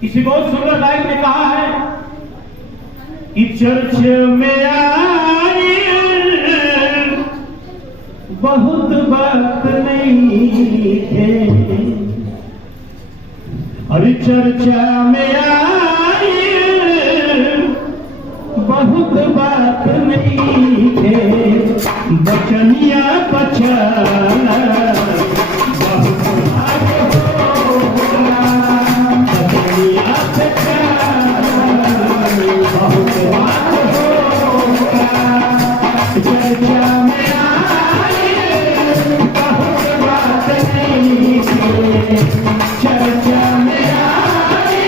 किसी बहुत सुंदर गायक ने कहा है कि चर्च में आई बहुत बात नहीं है, अरे चर्चा में आई बहुत बात नहीं है, बचनिया बचाना बहुत बात होगा, बचनिया बचाना बहुत बात होगा, चर्चा में आई बहुत बात नहीं है, चर्चा में आई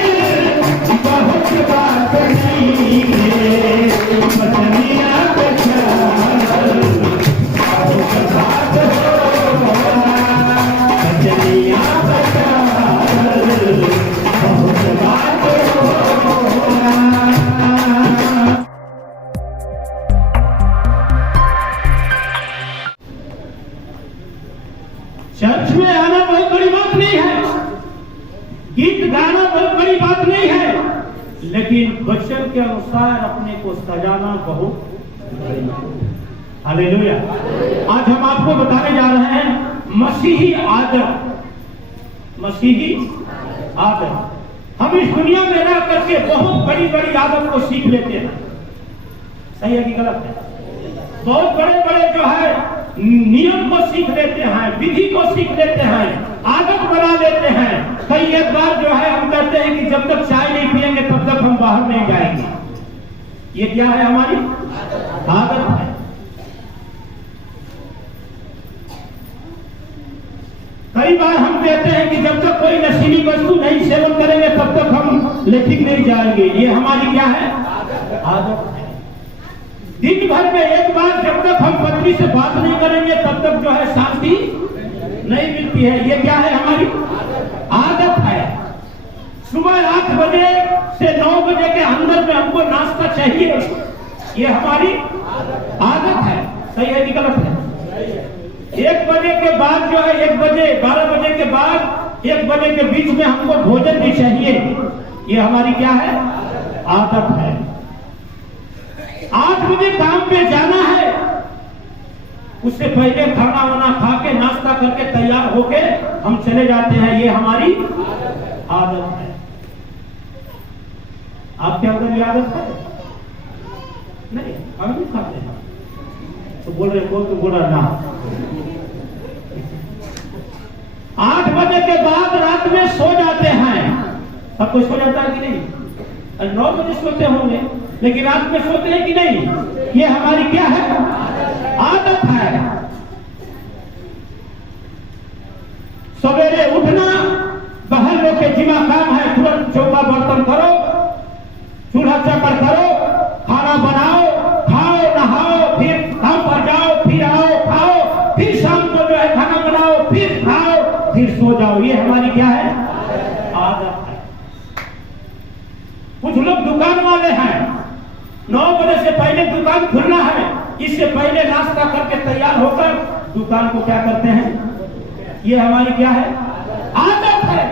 बहुत बात नहीं है, बचनिया बचाना बहुत बात होगा, बचनिया बचाना बहुत बात होगा। चर्च में आना बहुत बड़ी बात नहीं है, गीत गाना बहुत बड़ी बात नहीं है, लेकिन वचन के अनुसार अपने को सजाना बहुत बड़ी बात है। हालेलुया। आज हम आपको बताने जा रहे हैं मसीही आदत, मसीही आदत। हम इस दुनिया में रह करके बहुत बड़ी बड़ी आदत को सीख लेते हैं, सही है कि गलत है? बहुत बड़े बड़े जो है नियम को सीख लेते हैं, विधि को सीख लेते हैं, आदत बना लेते हैं। कई एक बार जो है हम कहते हैं कि जब तक चाय नहीं पिएंगे तब तक हम बाहर नहीं जाएंगे। ये क्या है? हमारी आदत है। कई बार हम कहते हैं कि जब तक कोई नशीली वस्तु नहीं सेवन करेंगे तब तक हम लेखिक नहीं जाएंगे। ये हमारी क्या है? आदत है। दिन भर में एक बार जब तक हम पत्नी से बात नहीं करेंगे तब तक जो है शांति नहीं मिलती है। ये क्या है? हमारी आदत है। सुबह 8 बजे से 9 बजे के अंदर में हमको नाश्ता चाहिए, ये हमारी आदत है। सही है कि गलत है? 1 बजे के बाद जो है 1 बजे 12 बजे के बाद 1 बजे के बीच में हमको भोजन भी चाहिए, ये हमारी क्या है? आदत है। 8 बजे काम पे जाना है, उससे पहले खाना वाना खा के नाश्ता करके तैयार होके हम चले जाते हैं, ये हमारी आदत है। आपके अंदर ये आदत है? नहीं, हम नहीं खाते हैं तो बोल रहे को तो बोला ना। 8 बजे के बाद रात में सो जाते हैं, सब कोई सो जाता है कि नहीं? 9 बजे सोते होंगे, लेकिन रात में सोते हैं कि नहीं? ये हमारी क्या है? आदत है। सवेरे उठना बहन लोग के जिम्मा काम है, तुरंत चौका बर्तन करो, चूल्हा चक्कर करो, खाना बनाओ, खाओ, नहाओ, फिर काम पर जाओ, फिर आओ, खाओ, फिर शाम को जो है खाना बनाओ, फिर खाओ, फिर सो जाओ। ये हमारी क्या है? आदत है। कुछ लोग दुकान वाले हैं, 9 बजे से पहले दुकान खुलना है, इससे पहले नाश्ता करके तैयार होकर दुकान को क्या करते हैं? ये हमारी क्या है? आदत है।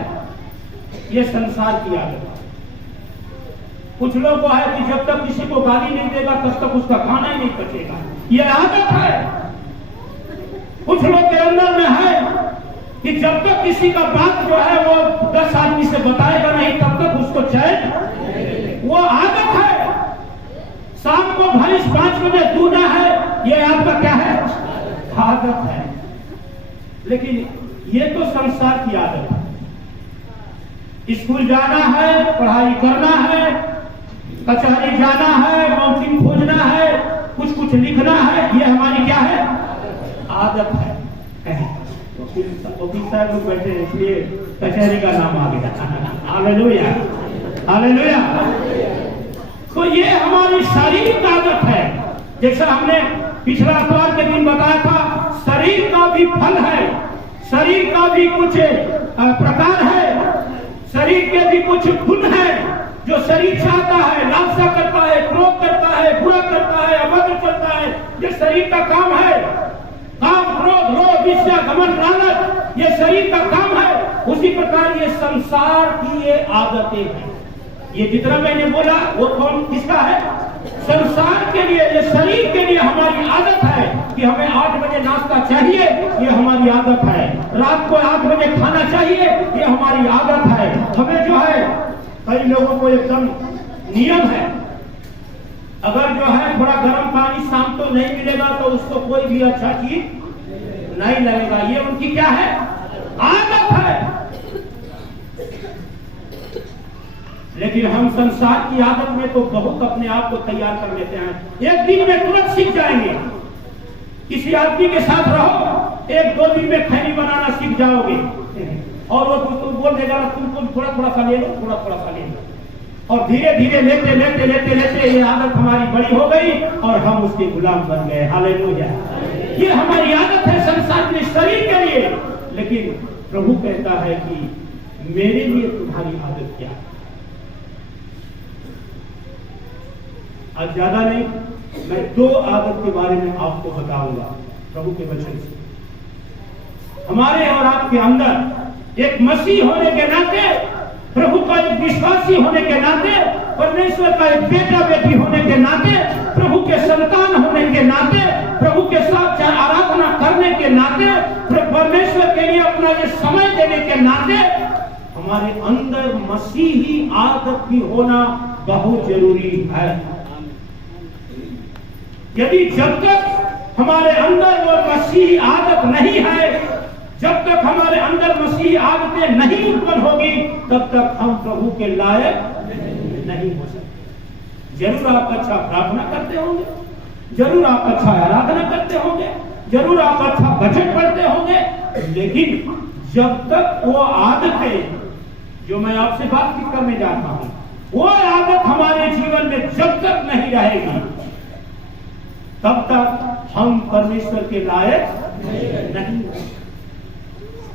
ये संसार की आदत है। कुछ लोग को है कि जब तक किसी को गाली नहीं देगा तब तक उसका खाना ही नहीं पचेगा, ये आदत है। कुछ लोग के अंदर में है कि जब तक किसी का बात जो है वो 10 आदमी से बताएगा नहीं तब तक उसको चैन, वो आदत है। शाम को भैंस 5 बजे दूधना है, ये आपका क्या है? आदत है। लेकिन ये तो संसार की आदत है। स्कूल जाना है, पढ़ाई करना है, कचहरी जाना है, मौखिक खोजना है, कुछ कुछ लिखना है, ये हमारी क्या है? आदत है। वकील साहब लोग बैठे हैं इसलिए कचहरी का नाम आ गया। Hallelujah, hallelujah. तो ये हमारी शारीरिक आदत है। जैसा हमने पिछला अखबार के दिन बताया था, शरीर का भी फल है, शरीर का भी कुछ प्रकार है, शरीर के भी कुछ गुण है। जो शरीर चाहता है, लालसा करता है, क्रोध करता है, बुरा करता है, अभद्र करता है, ये शरीर का काम है। काम, क्रोध, लोभ, ईर्ष्या, घमंड, लालच, ये शरीर का काम है। उसी प्रकार ये संसार की ये आदतें हैं। ये जितना मैंने बोला वो कौन किसका है? संसार के लिए, ये शरीर के लिए हमारी आदत है कि हमें 8 बजे नाश्ता चाहिए, ये हमारी आदत है। रात को 8 बजे खाना चाहिए, ये हमारी आदत है। हमें जो है, कई लोगों को एकदम नियम है, अगर जो है थोड़ा गर्म पानी शाम को नहीं मिलेगा तो उसको कोई भी अच्छा चीज नहीं लगेगा। ये उनकी क्या है? आदत है। लेकिन हम संसार की आदत में तो बहुत अपने आप को तैयार कर लेते हैं। एक दिन में तुरंत सीख जाएंगे। किसी आदमी के साथ रहो, 1-2 दिन में खैनी बनाना सीख जाओगे और वो तुमको बोल देगा तुमको थोड़ा थोड़ा सा ले लो, थोड़ा थोड़ा सा ले लो, और धीरे धीरे लेते लेते लेते लेते ये आदत हमारी बड़ी हो गई और हम उसके गुलाम बन गए। हालेलुया। ये हमारी आदत है संसार के शरीर के लिए। लेकिन प्रभु कहता है कि मेरे लिए तुम्हारी आदत क्या है? आज ज्यादा नहीं, मैं 2 आदत के बारे में आपको बताऊंगा प्रभु के वचन से। हमारे और आपके अंदर एक मसीह होने के नाते, प्रभु का एक विश्वासी होने के नाते, परमेश्वर का एक बेटा बेटी होने के नाते, प्रभु के संतान होने के नाते, प्रभु के साथ आराधना करने के नाते, परमेश्वर के लिए अपना ये समय देने के नाते, हमारे अंदर मसीही आदत भी होना बहुत जरूरी है। यदि जब तक हमारे अंदर वो मसीही आदत नहीं है, जब तक हमारे अंदर मसीही आदतें नहीं उत्पन्न होगी, तब तक हम प्रभु के लायक नहीं हो सकते। जरूर आप अच्छा प्रार्थना करते होंगे, जरूर आप अच्छा आराधना करते होंगे, जरूर आप अच्छा वचन पढ़ते होंगे, लेकिन जब तक वो आदतें जो मैं आपसे बातचीत करने जाता हूं, वो आदत हमारे जीवन में जब तक नहीं रहेगी, तब तक हम परमेश्वर के लायक नहीं।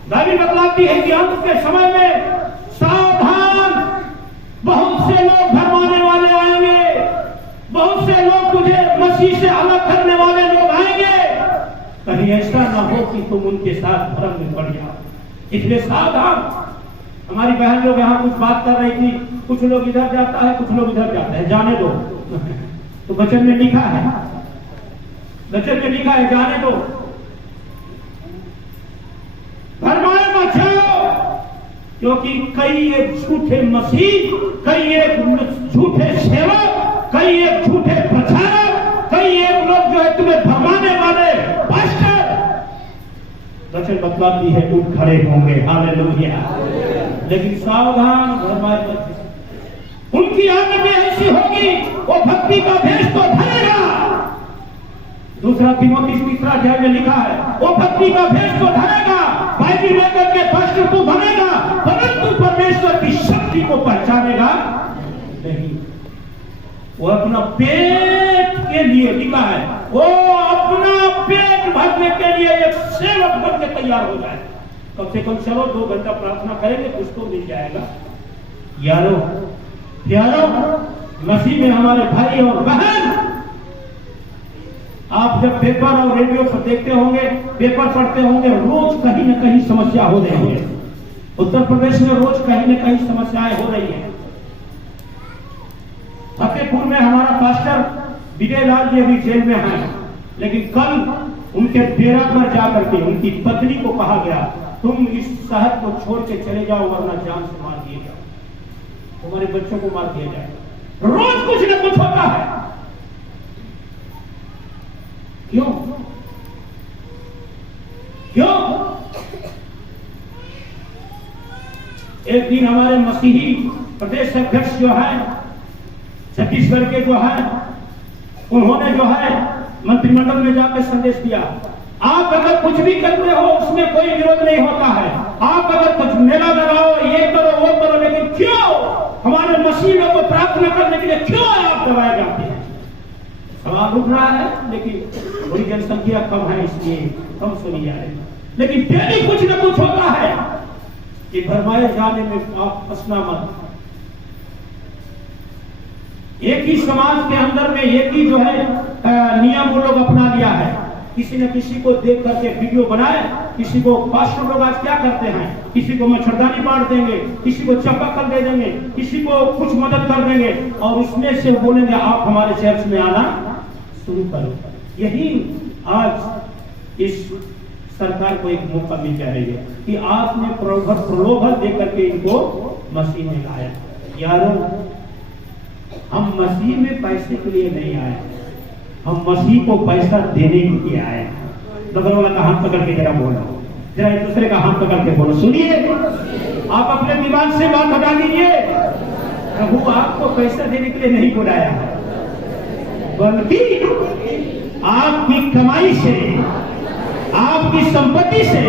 बाइबल बतलाती है कि अंत के समय में सावधान, बहुत से लोग भरमाने वाले आएंगे, बहुत से लोग तुझे मसीह से अलग करने वाले लोग आएंगे। कहीं ऐसा ना हो कि तुम उनके साथ भ्रम में पड़ जाओ, इसलिए सावधान। हमारी बहन लोग यहाँ कुछ बात कर रही थी, कुछ लोग इधर जाता है, कुछ लोग इधर जाता है, जाने दो। तो वचन में लिखा है, वचन में लिखा है जाने दो, भरमाए मत जाओ, क्योंकि कई एक झूठे मसीह, कई एक झूठे सेवक, कई एक झूठे प्रचारक, कई एक लोग जो है तुम्हें भरमाने वाले पास्टर, वचन बतलाती है उठ खड़े होंगे। हालेलुया। लेकिन सावधान, भरमाए मत। उनकी आदतें ऐसी होगी, वो भक्ति का भेष तो धरेगा। 2 तीमुथियुस 3 अध्याय में लिखा है, वो भक्ति का भेष तो धरेगा, बाइबल लेकर के पास्टर को बनेगा, परंतु परमेश्वर की शक्ति को पहचानेगा नहीं। वो अपना पेट के लिए लिखा है, वो अपना पेट भरने के लिए एक सेवक बन के तैयार हो जाए। कम से कम चलो 2 घंटा प्रार्थना करेंगे, कुछ तो मिल जाएगा। यारो मसीह में हमारे भाई और बहन, आप जब पेपर और रेडियो पर देखते होंगे, पेपर पढ़ते होंगे, रोज कहीं न कहीं समस्या हो रही है। उत्तर प्रदेश में रोज कहीं न कहीं समस्याएं हो रही है। फतेहपुर में हमारा पास्टर विजय लाल जी अभी जेल में हैं, लेकिन कल उनके डेरा पर जाकर के उनकी पत्नी को कहा गया, तुम इस शहर को छोड़ के चले जाओ वरना जान से मार दिए जाओ, तुम्हारे बच्चों को मार दिया जाएगा। रोज कुछ न कुछ होता है। क्यों? एक दिन हमारे मसीही प्रदेश अध्यक्ष जो है छत्तीसगढ़ के जो है, उन्होंने जो है मंत्रिमंडल में जाकर संदेश दिया, आप अगर कुछ भी करते हो उसमें कोई विरोध नहीं होता है, आप अगर कुछ मेला लगाओ, ये करो वो करो, लेकिन क्यों हमारे मसीह को प्रार्थना करने के लिए क्यों आप दबाए जाते हैं? सवाल उठ रहा है, लेकिन बड़ी जनसंख्या कम है इसलिए कम सुनी जा रही। लेकिन डेली कुछ न कुछ होता है कि भरमाए जाने में आप फंसना मत। एक ही समाज के अंदर में एक ही जो है नियम वो लोग अपना लिया है किसी न किसी को देख करके वीडियो बनाए। किसी को पास्टर लोग आज क्या करते हैं, किसी को मच्छरदानी बांट देंगे, किसी को चापाकल दे देंगे, किसी को कुछ मदद कर देंगे और उसमें से बोलेंगे आप हमारे चर्च में आना शुरू करो। यही आज इस सरकार को एक मौका मिल जाएगा कि आपने प्रलोभन देकर के इनको मसीह में लाया। यारों, हम मसीह में पैसे के लिए नहीं आए, हम मसीह को पैसा देने के लिए आए हैं। बगल वाला का हाथ पकड़ के जरा बोलो, जरा एक दूसरे का हाथ पकड़ के बोलो। सुनिए, आप अपने दिमाग से बात हटा लीजिए। प्रभु आपको पैसा देने के लिए नहीं बुलाया है, बल्कि आपकी कमाई से, आपकी संपत्ति से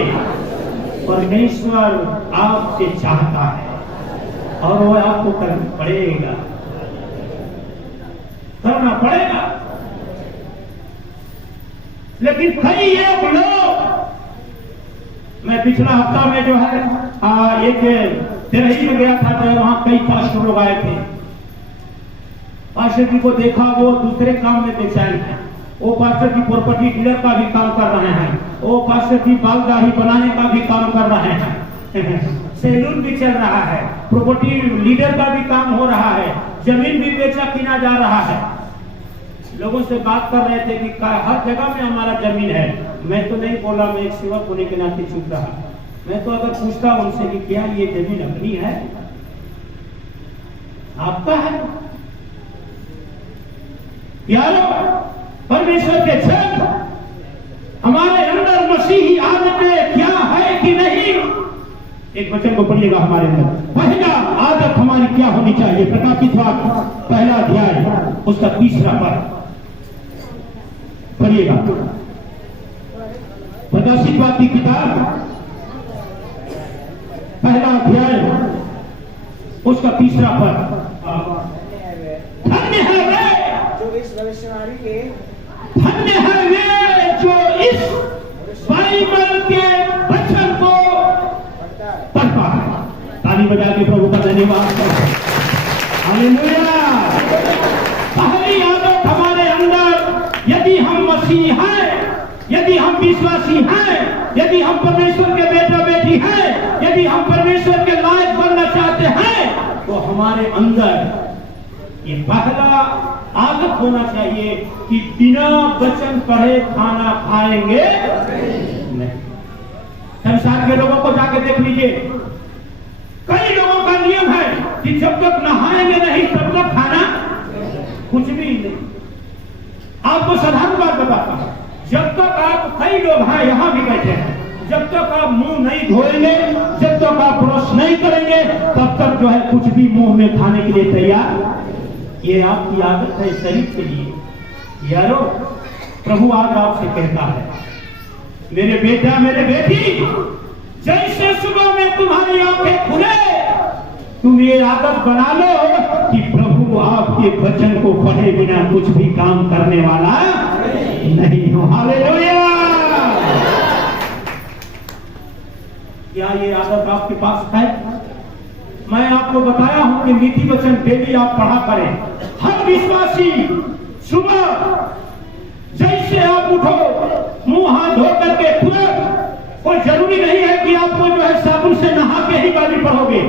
परमेश्वर आपसे चाहता है और वो आपको करना पड़ेगा, करना पड़ेगा। लेकिन कई एक लोग, मैं पिछला हफ्ता में जो है एक तेरही में गया था, तो वहां कई पास्टर लोग आए थे। पास्टर जी को देखा, वो दूसरे काम में बेचैन है। वो पास्टर की प्रॉपर्टी डीलर का भी काम कर रहे हैं, वो पास्टर की बाल दाढ़ी बनाने का भी काम कर रहे हैं, सैलून भी चल रहा है, प्रॉपर्टी लीडर का भी काम हो रहा है, जमीन भी बेचा किना जा रहा है। लोगों से बात कर रहे थे कि हर जगह में हमारा जमीन है। मैं तो नहीं बोला, मैं एक सेवक होने के नाते चुप रहा। मैं तो अगर पूछता उनसे कि क्या ये जमीन अपनी है, आपका है? यारों, परमेश्वर के जन, हमारे अंदर मसीही आदतें क्या है कि नहीं? एक वचन को पढ़िएगा हमारे अंदर। पहला आदत हमारी क्या होनी चाहिए? प्रकाशित वाक्य पहला अध्याय उसका 3रा पद पढ़िएगा। प्रकाशित वाक्य की किताब पहला अध्याय उसका 3रा पद। धन्य है वे जो इस भविष्यवाणी के, धन्य है वे जो इस बाइबल के वचन को पढ़ता है। ताली बजा के प्रभु का धन्यवाद करें। हालेलुया। पहली आदत हमारे अंदर, यदि हम मसीह हैं, यदि हम विश्वासी हैं, यदि हम परमेश्वर के बेटा बेटी हैं, यदि हम परमेश्वर के लायक बनना चाहते हैं, तो हमारे अंदर ये पहला आदत होना चाहिए कि बिना वचन पढ़े खाना खाएंगे नहीं। संसार के लोगों को जाके देख लीजिए, कई लोगों का नियम है कि जब तक नहाएंगे नहीं तब तक खाना कुछ भी नहीं। आपको साधारण बात बताता हूं, जब तक आप, कई लोग हैं यहां भी बैठे हैं, जब तक आप मुंह नहीं धोएंगे, जब तक आप ब्रश नहीं करेंगे, तब तक जो है कुछ भी मुंह में खाने के लिए तैयार। ये आपकी आदत है शरीर के लिए। यारो, प्रभु आज आपसे कहता है, मेरे बेटा मेरे बेटी, जैसे सुबह में तुम्हारी आंखें खुले, तुम ये आदत बना लो कि प्रभु आपके वचन को पढ़े बिना कुछ भी काम करने वाला नहीं हो। हालेलुया। क्या ये आदत आपके पास है? मैं आपको बताया हूं कि नीति वचन डेली आप पढ़ा करें। हर विश्वासी सुबह जैसे आप उठो, मुंह हाथ धो करके तुरंत, कोई जरूरी नहीं है कि आपको जो है साबुन से नहा के ही बाइबल पढ़ोगे।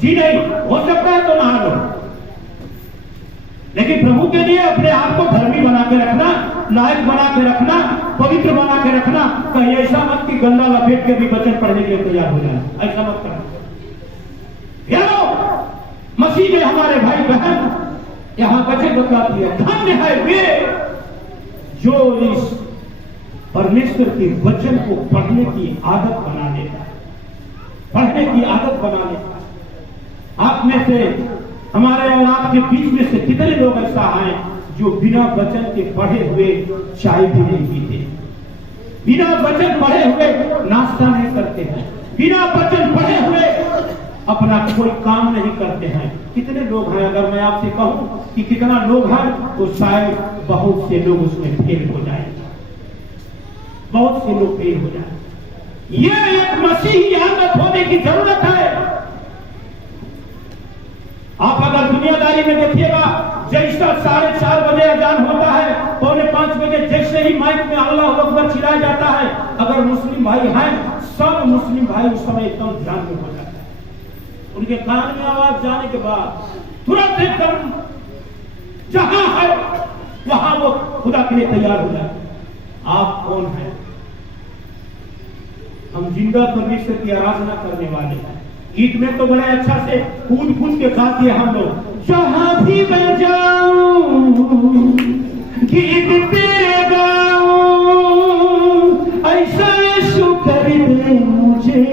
जी नहीं, हो सकता है तो नहा लो, लेकिन प्रभु के लिए अपने आप को धर्मी बना के रखना, लायक बना के रखना, पवित्र बना के रखना। कहीं ऐसा मत कि गंदा लपेट के भी वचन पढ़ने के लिए तैयार हो जाए, ऐसा मत करना। मसीह में हमारे भाई बहन यहां वचन बताती है, धन्य है वे जो इस परमेश्वर के वचन को पढ़ने की आदत बना लेता है, पढ़ने की आदत बना लेता है। आप में से, हमारे और आपके बीच में से कितने लोग ऐसा हैं जो बिना वचन के पढ़े हुए चाय भी नहीं पीते, बिना वचन पढ़े हुए नाश्ता नहीं करते हैं, बिना वचन पढ़े हुए अपना कोई काम नहीं करते हैं। कितने लोग हैं? अगर मैं आपसे कहूं कि कितना लोग हैं, तो शायद बहुत से लोग उसमें फेल हो जाएंगे, बहुत से लोग फेल हो जाएंगे। ये एक मसीही आदत होने की जरूरत है। आप अगर आज दुनियादारी में देखिएगा, जैसा 4:30 बजे अजान होता है, 4:45 बजे जैसे ही माइक में अल्लाहू अकबर चिल्लाया जाता है, अगर मुस्लिम भाई हैं, सब मुस्लिम भाई उस समय एकदम ध्यान में हो जाता है। उनके कान में आवाज जाने के बाद तुरंत एकदम जहां है वहां वो खुदा के लिए तैयार हो जाते। आप कौन हैं? हम जिंदा परमेश्वर की आराधना करने वाले हैं। गीत में तो बड़े अच्छा से कूद कूद के गाते हैं हम लोग, जहां भी मैं जाऊं गीत तेरे गाऊं, ऐसा यीशु कर दे मुझे,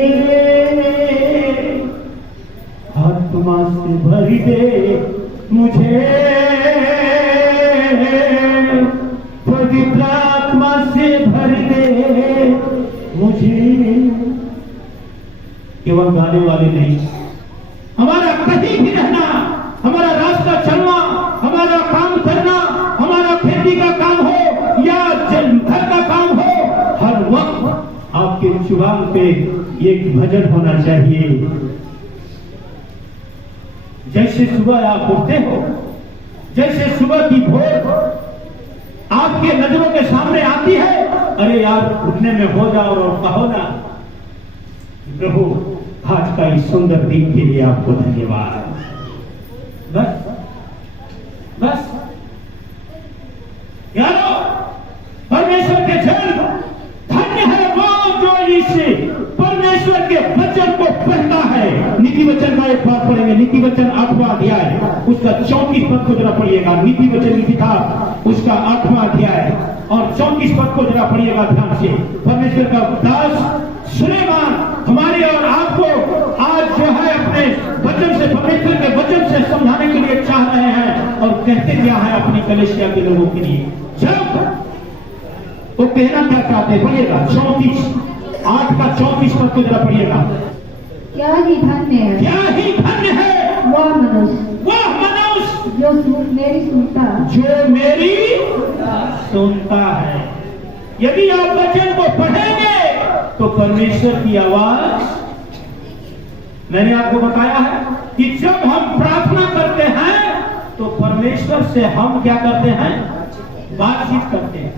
आत्मा से भर दे मुझे, पवित्र आत्मा से भर दे मुझे। केवल गाने वाले नहीं, हमारा कहीं भी रहना, हमारा रास्ता चलना, हमारा काम करना, हमारा खेती का काम हो या घर का काम हो, हर वक्त आपके जुबान पे एक भजन होना चाहिए। जैसे सुबह आप उठते हो, जैसे सुबह की भोर आपके नजरों के सामने आती है, अरे यार उठने में हो जाओ और कहो ना, प्रभु आज का इस सुंदर दिन के लिए आपको धन्यवाद। बस बस यारो, परमेश्वर के जन धन्य है वो जो इस परमेश्वर के वचन को पढ़ता है। नीति वचन का एक बात पढ़ेंगे, नीति वचन 8वां अध्याय उसका 34 पद को जरा पढ़िएगा। नीति वचन लिखी था उसका 8वां अध्याय और 34 पद को जरा पढ़िएगा ध्यान से। परमेश्वर का दास सुलेमान हमारे और आपको आज जो है अपने वचन से, परमेश्वर के वचन से समझाने के लिए चाह रहे हैं और कहते क्या है अपनी कलीसिया के लोगों के लिए। जब वो कहना क्या चाहते हैं, पढ़िएगा 8 का 34 पद को जरा पढ़िएगा। क्या ही धन्य है, क्या ही धन्य है वह मनुष्य जो मेरी सुनता है। यदि आप वचन को पढ़ेंगे तो परमेश्वर की आवाज, मैंने आपको बताया है कि जब हम प्रार्थना करते हैं तो परमेश्वर से हम क्या करते हैं, बातचीत करते हैं।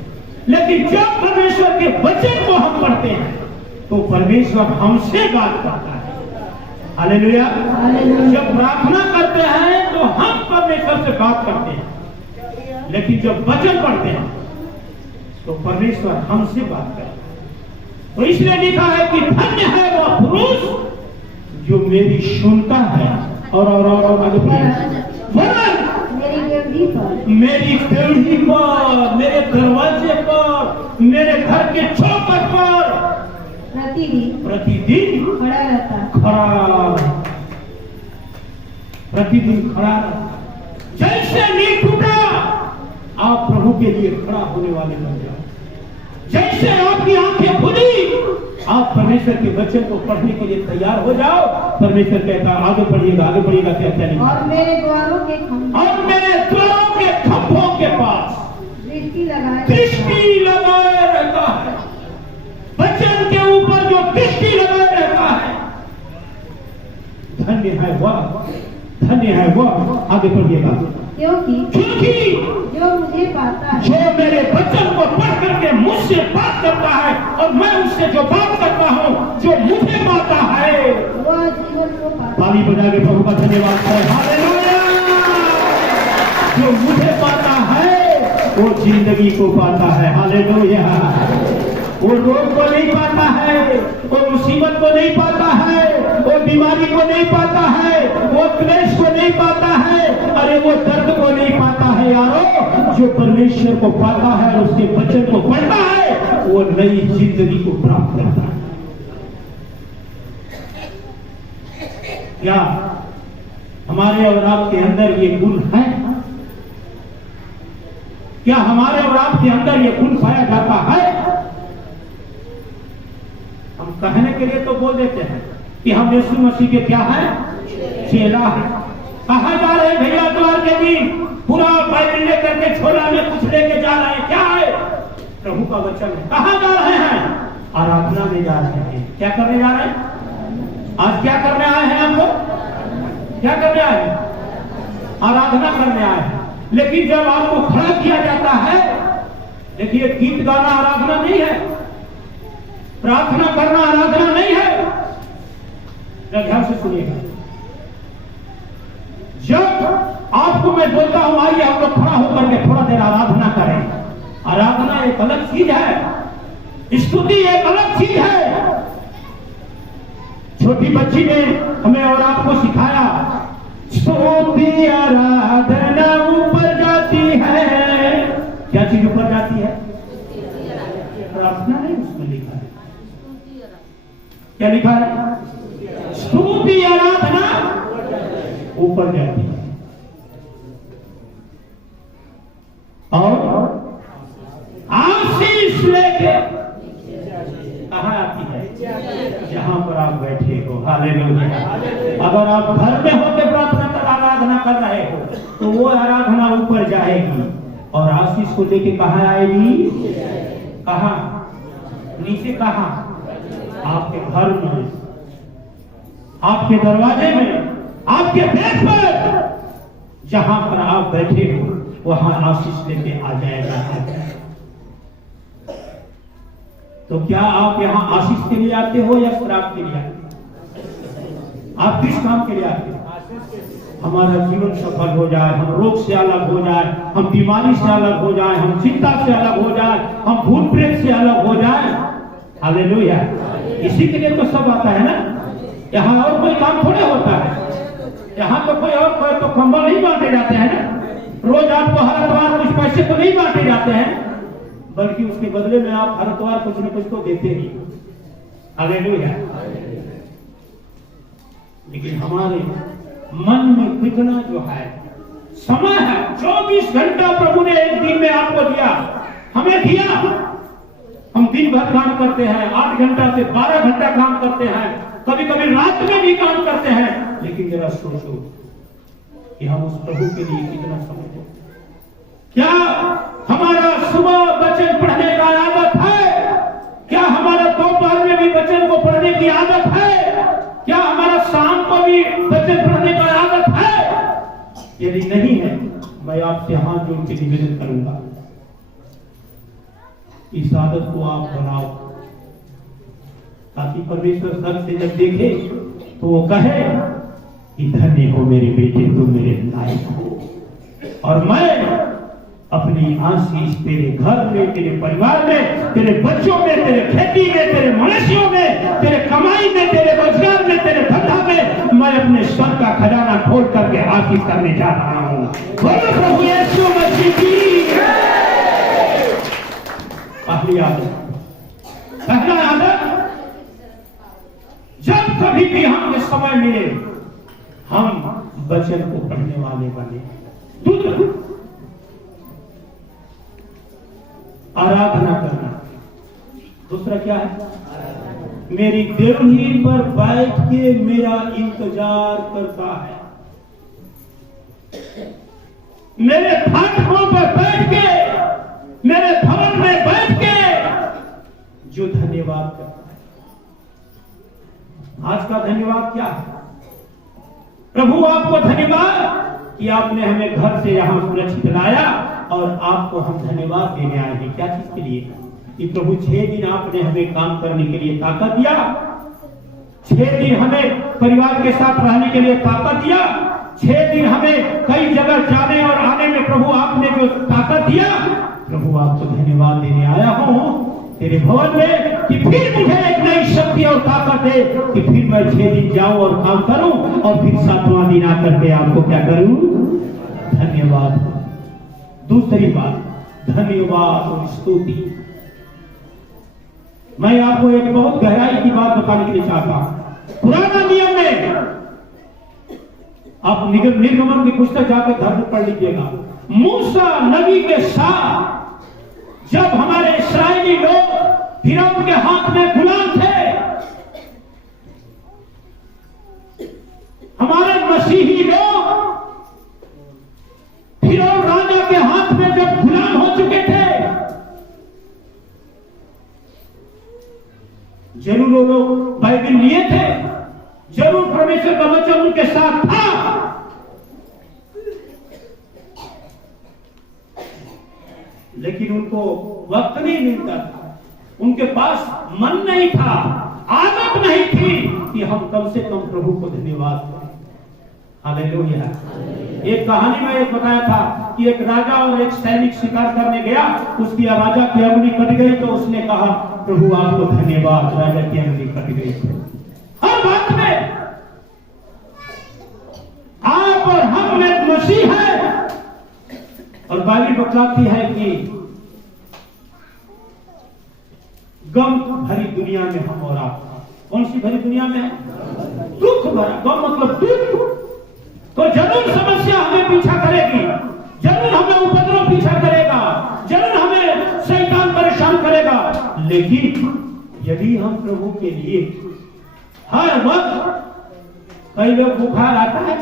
लेकिन जब परमेश्वर के वचन को हम पढ़ते हैं तो परमेश्वर हमसे बात करता है। हालेलुया। जब प्रार्थना करते हैं तो हम परमेश्वर से बात करते हैं, लेकिन जब वचन पढ़ते हैं तो परमेश्वर हमसे बात करता है। तो इसलिए लिखा है कि धन्य है वह पुरुष जो मेरी सुनता है और आगे मेरी पीढ़ी पर, मेरे दरवाजे पर, मेरे घर के चौखट पर प्रतिदिन खड़ा रहता, प्रतिदिन खड़ा रहता। जैसे नींव टूटा आप प्रभु के लिए खड़ा होने वाले बन जाओ। जैसे आपकी आंखें खुली आप परमेश्वर के वचन को पढ़ने के लिए तैयार हो जाओ। परमेश्वर कहता है आगे बढ़िएगा, आगे बढ़िएगा, क्या नहीं। और मेरे द्वारों के खंभों के पास दृष्टि लगाए रहता है। वचन के ऊपर जो दृष्टि लगाए रहता है, धन्य है वह। आगे बढ़िएगा। क्योंकि जो मुझे पाता है, जो मेरे वचन को पढ़ करके मुझसे बात करता है और मैं उससे जो बात करता हूँ, जो मुझे पाता है वह जीवन को पाता है। ताली बजा के प्रभु का धन्यवाद करें। हालेलुया। जो मुझे पाता है वो जिंदगी को पाता है। हालेलुया। वो रोग को नहीं पाता है, वो मुसीबत को नहीं पाता है, वो बीमारी को नहीं पाता है, वो क्लेश को नहीं पाता है, अरे वो दर्द को नहीं पाता है। यारो, जो परमेश्वर को पाता है और उसके वचन को पढ़ता है वो नई जिंदगी को प्राप्त करता है। क्या हमारे और आपके अंदर ये गुण है? क्या हमारे और आपके अंदर ये गुण पाया जाता है? हम कहने के लिए तो बोल देते हैं कि हम यीशु मसीह के क्या है, चेला है। कहा जा रहे भैया द्वार के दिन पूरा बाइबल लेकर के छोला में कुछ लेके जा रहे हैं, क्या है? प्रभु का वचन है। कहा जा रहे हैं? आराधना में जा रहे हैं। क्या करने जा रहे हैं? आज क्या करने आए हैं? हम लोग क्या करने आए हैं? आराधना करने आए हैं। लेकिन जब आपको खड़ा किया जाता है, देखिए गीत गाना आराधना नहीं है, प्रार्थना करना आराधना नहीं है। ध्यान से सुनिएगा, जब आपको मैं बोलता हूं आइए हम लोग खड़ा होकर के थोड़ा देर आराधना करें, आराधना एक अलग चीज है, स्तुति एक अलग चीज है। छोटी बच्ची ने हमें और आपको सिखाया, स्तुति आराधना ऊपर जाती है। क्या चीज ऊपर जाती है? प्रार्थना नहीं, उसमें लिखा है, क्या लिखा है? स्तुति आराधना ऊपर जाती है। और आशीष लेके कहाँ आती है? जहां पर आप बैठे हो। हालेलुया। अगर आप घर में होकर प्रार्थना कर आराधना कर रहे हो तो वो आराधना ऊपर जाएगी और आशीष को लेके कहाँ आएगी? कहाँ? नीचे। कहाँ? आपके घर में, आपके दरवाजे में, आपके बेड पर, जहां पर आप बैठे हो वहां आशीष लेके आ जाएगा। तो क्या आप यहाँ आशीष के लिए आते हो या श्राप के लिए आते हो? आप किस काम के लिए आते हो? हमारा जीवन सफल हो जाए, हम रोग से अलग हो जाए, हम बीमारी से अलग हो जाए, हम चिंता से अलग हो जाए, हम भूत प्रेत से अलग हो जाए। हालेलुया। इसी के लिए तो सब आता है ना। यहाँ और कोई काम थोड़े होता है, यहाँ तो कोई तो कंबल नहीं बांटे जाते हैं ना। रोज आपको हर इतवार कुछ पैसे तो नहीं बांटे जाते हैं, बल्कि उसके बदले में आप हर इतवार कुछ न कुछ तो देते ही। हालेलुया। लेकिन हमारे मन में कितना जो है समय है, 24 घंटा प्रभु ने एक दिन में आपको दिया, हमें दिया। हम दिन भर काम करते हैं, 8 घंटा से 12 घंटा काम करते हैं, कभी कभी रात में भी काम करते हैं। लेकिन जरा सोचो कि हम उस प्रभु के लिए कितना समय दें। क्या हमारा सुबह वचन पढ़ने का आदत है? क्या हमारा दोपहर में भी वचन को पढ़ने की आदत है? क्या हमारा शाम को भी वचन पढ़ने का आदत है? यदि नहीं है, मैं आपसे हाथ जोड़ के निवेदन करूंगा, इस आदत को आप बनाओ, ताकि परमेश्वर सर से जब देखे तो वो कहे कि धन्य हो मेरे बेटे, तुम मेरे लायक हो। और मैं अपनी आशीष तेरे घर में, तेरे परिवार में, तेरे बच्चों में, तेरे खेती में, तेरे मनुष्यों में, तेरे कमाई में, तेरे रोजगार में, तेरे धंधा में, मैं अपने स्वर का खजाना खोल करके आशीष करने जा रहा हूँ। बोलो प्रभु यीशु मसीह की। पहली आदत, पहला आदत, जब कभी भी हमें समय मिले हम वचन को पढ़ने वाले बने। दूसरा, आराधना करना। दूसरा क्या है? मेरी देवही पर बैठ के मेरा इंतजार करता है, मेरे फाटकों पर बैठ के, मेरे भवन में बैठ के जो धन्यवाद करता है। आज का धन्यवाद क्या है? प्रभु आपको धन्यवाद कि आपने हमें घर से यहां सुरक्षित लाया और आपको हम धन्यवाद देने आए हैं। क्या चीज के लिए? कि प्रभु 6 दिन आपने हमें काम करने के लिए ताकत दिया, 6 दिन हमें परिवार के साथ रहने के लिए ताकत दिया, 6 दिन हमें कई जगह जाने और आने में प्रभु आपने जो ताकत दिया। प्रभु आपको धन्यवाद देने आया हूं तेरे भवन में कि फिर मुझे एक नई शक्ति और ताकत दे कि फिर मैं 6 दिन जाऊं और काम करूं और फिर 7वां दिन आकर के आपको क्या करूं? धन्यवाद। दूसरी बात, धन्यवाद और स्तुति। मैं आपको एक बहुत गहराई की बात बताने के लिए चाहता हूं। पुराना नियम में आप निर्गमन की पुस्तक जाकर धर्म पढ़ लीजिएगा। मूसा नबी के साथ जब हमारे इस्राएली लोग फिरौन के हाथ में गुलाम थे, हमारे मसीही लोग फिरौन राजा के हाथ में जब गुलाम हो चुके थे, जरूर वो लोग बाइबल लिए थे, जरूर परमेश्वर का वचन उनके साथ था, लेकिन उनको वक्त नहीं मिलता था, उनके पास मन नहीं था, आदत नहीं थी कि हम कम से कम प्रभु को धन्यवाद करें। हालेलुया। एक कहानी में एक बताया था कि एक राजा और एक सैनिक शिकार करने गया, उसकी राजा की अंगुली कट गई तो उसने कहा प्रभु आपको धन्यवाद, राजा की अंगुली कट गई। हर बात में आप और हम में मसीह है। और बाइबल बताती है कि गम भरी दुनिया में हम और आप, कौन सी भरी दुनिया में है? दुख भरा। गम मतलब दुख। तो जरूर समस्या हमें पीछा करेगी, जरूर हमें उपद्रव पीछा करेगा, जरूर हमें शैतान परेशान करेगा, लेकिन यदि हम प्रभु के लिए हर वक्त, कई लोग बुखार आता है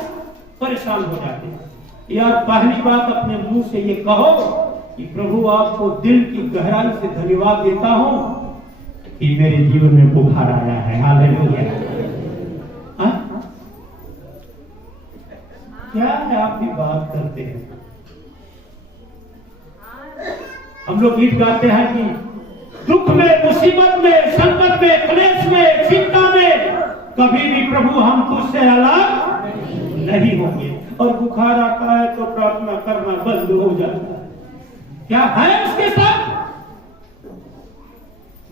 परेशान हो जाते हैं, यार पहली बात अपने मुंह से ये कहो कि प्रभु आपको दिल की गहराई से धन्यवाद देता हूं कि मेरे जीवन में बुखार आया है। हालेलुया। क्या है आप भी बात करते हैं। हम लोग गीत गाते हैं कि दुख में, मुसीबत में, संकट में, क्लेश में, चिंता में कभी भी प्रभु हम तुझसे अलग नहीं होंगे। और बुखार आता है तो प्रार्थना करना बंद हो जाता है। क्या है उसके साथ?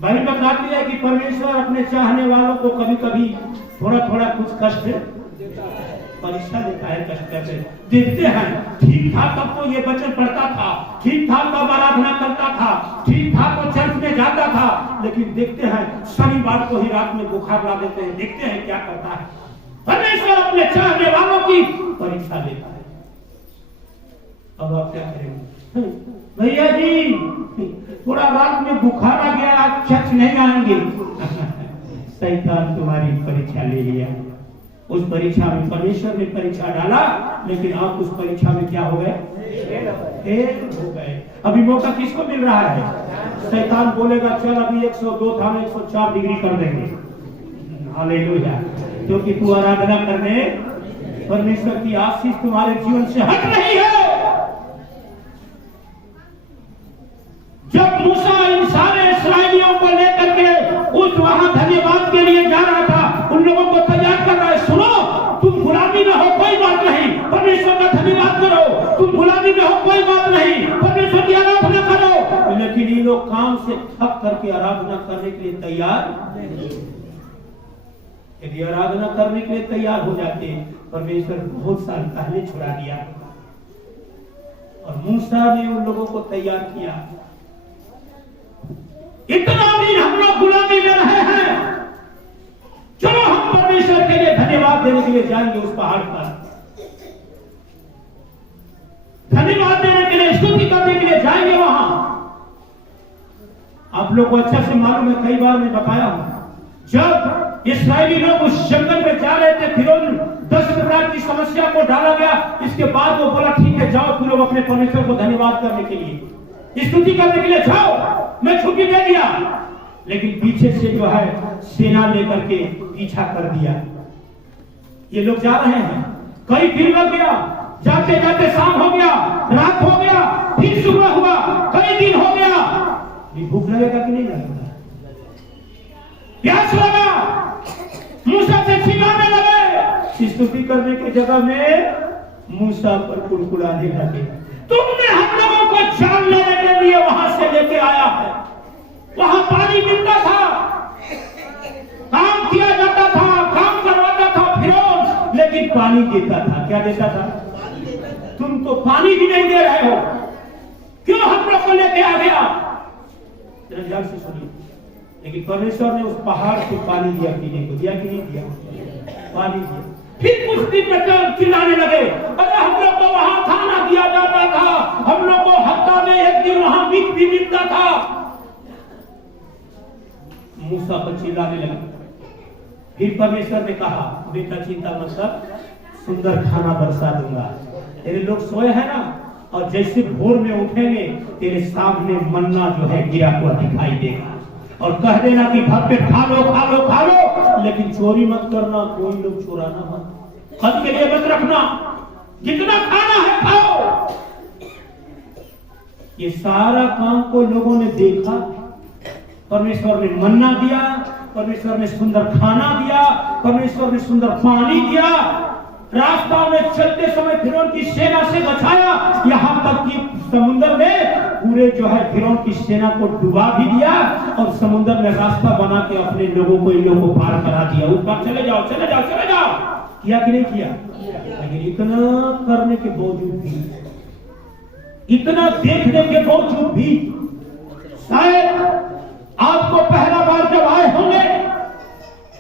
बाइबल बताती है कि परमेश्वर अपने चाहने वालों को कभी कभी थोड़ा थोड़ा कुछ कष्ट परीक्षा देता है, कष्ट करके देखते हैं। ठीक था तब तो ये वचन पढ़ता था, ठीक था तब आराधना करता था, ठीक था तो चर्च में जाता था, लेकिन देखते हैं शनिवार को ही रात में बुखार ला देते हैं। देखते हैं क्या करता है। परमेश्वर अपने चाहने वालों की परीक्षा लेता है। अब आप क्या करेंगे? भैया जी थोड़ा रात में बुखार आ गया, आप चर्च नहीं आएंगे। शैतान तुम्हारी परीक्षा ले लिया। उस परीक्षा में परमेश्वर ने परीक्षा डाला, लेकिन आप उस परीक्षा में क्या हो गए? फेल हो गए। अभी मौका किसको मिल रहा है? शैतान बोलेगा चल अभी 102 था, 104 डिग्री कर देंगे। हालेलुया। क्योंकि तू आराधना करने, परमेश्वर की आशीष तुम्हारे जीवन से हट रही है। जब मूसा इन सारे इस्राएलियों को लेकर के उस वहां धन्यवाद के लिए जा रहा था, उन लोगों को तैयार कर रहा है, सुनो तुम गुलामी में हो कोई बात नहीं, परमेश्वर का धन्यवाद करो। तुम गुलामी में हो कोई बात नहीं, परमेश्वर की आराधना करो। लेकिन ये लोग काम से थक करके आराधना करने के लिए तैयार नहीं। यदि आराधना करने के लिए तैयार हो जाते, परमेश्वर बहुत साल पहले छुड़ा दिया। और मूसा ने उन लोगों को तैयार किया। इतना दिन हम लोग गुलामी में रहे हैं, चलो हम परमेश्वर के लिए धन्यवाद देने के लिए जाएंगे उस पहाड़ पर। धन्यवाद देने के लिए, स्तुति करने के लिए जाएंगे वहां। आप लोग को अच्छा से मालूम है, कई बार मैं बताया हूं, जब इस्राएली लोग उस जंगल में जा रहे थे, फिरौन 10 प्रकार की समस्या को डाला गया। इसके बाद वो बोला ठीक है जाओ तुम लोग अपने परमेश्वर को धन्यवाद करने के लिए, स्तुति करने के लिए जाओ, मैं छुट्टी दे दिया। लेकिन पीछे से जो है सेना लेकर के पीछा कर दिया। ये लोग जा रहे हैं, कई दिन लग गया, जाते जाते शाम हो गया, रात हो गया, फिर सुबह हुआ, कई दिन हो गया। ये भूख लगेगा कि नहीं लगेगा? प्यास लगा, मूसा से चिल्लाने लगे। स्तुति करने की जगह में मूसा पर कुड़कुड़ाने लगे। तुमने हम लोगों को जान लेने के लिए वहां से लेके आया है। वहां पानी मिलता था, काम किया जाता था, काम करवाता था फिरौन, लेकिन पानी देता था। क्या देता था? तुम तो पानी भी नहीं दे रहे हो, क्यों हम लोग को लेके आ गया? ध्यान से सुनिए। लेकिन परमेश्वर ने उस पहाड़ को पानी दिया, पीने को दिया कि नहीं दिया? पानी दिया। फिर कुछ दिन में चिल्लाने लगे, अरे हम लोग को वहां खाना दिया जाता था, हम लोग को हफ्ता में एक दिन वहां मीट भी मिलता था। मूसा पर चिल्लाने लगे। फिर परमेश्वर ने कहा बेटा चिंता मत कर, सुंदर खाना बरसा दूंगा। तेरे लोग सोए हैं ना, और जैसे भोर में उठेंगे तेरे सामने मन्ना जो है गिरा हुआ दिखाई देगा। और कह देना कि घर पे खा लो खा लो खा लो, लेकिन चोरी मत करना, कोई लोग चुराना मत, खुद के लिए मत रखना, जितना खाना है खाओ। ये सारा काम को लोगों ने देखा, परमेश्वर ने मन्ना दिया, परमेश्वर ने सुंदर खाना दिया, परमेश्वर ने सुंदर पानी दिया, रास्ता में चलते समय फिरौन की सेना से बचाया, यहाँ तक कि समुद्र में पूरे जो है फिरौन की सेना को डुबा भी दिया और समुद्र में रास्ता बना के अपने लोगों को इन लोगों को पार करा दिया। ऊपर चले जाओ चले जाओ चले जाओ, किया कि नहीं किया? लेकिन इतना करने के बावजूद भी, इतना देखने के बावजूद भी, शायद आपको पहला बार जब आए होंगे,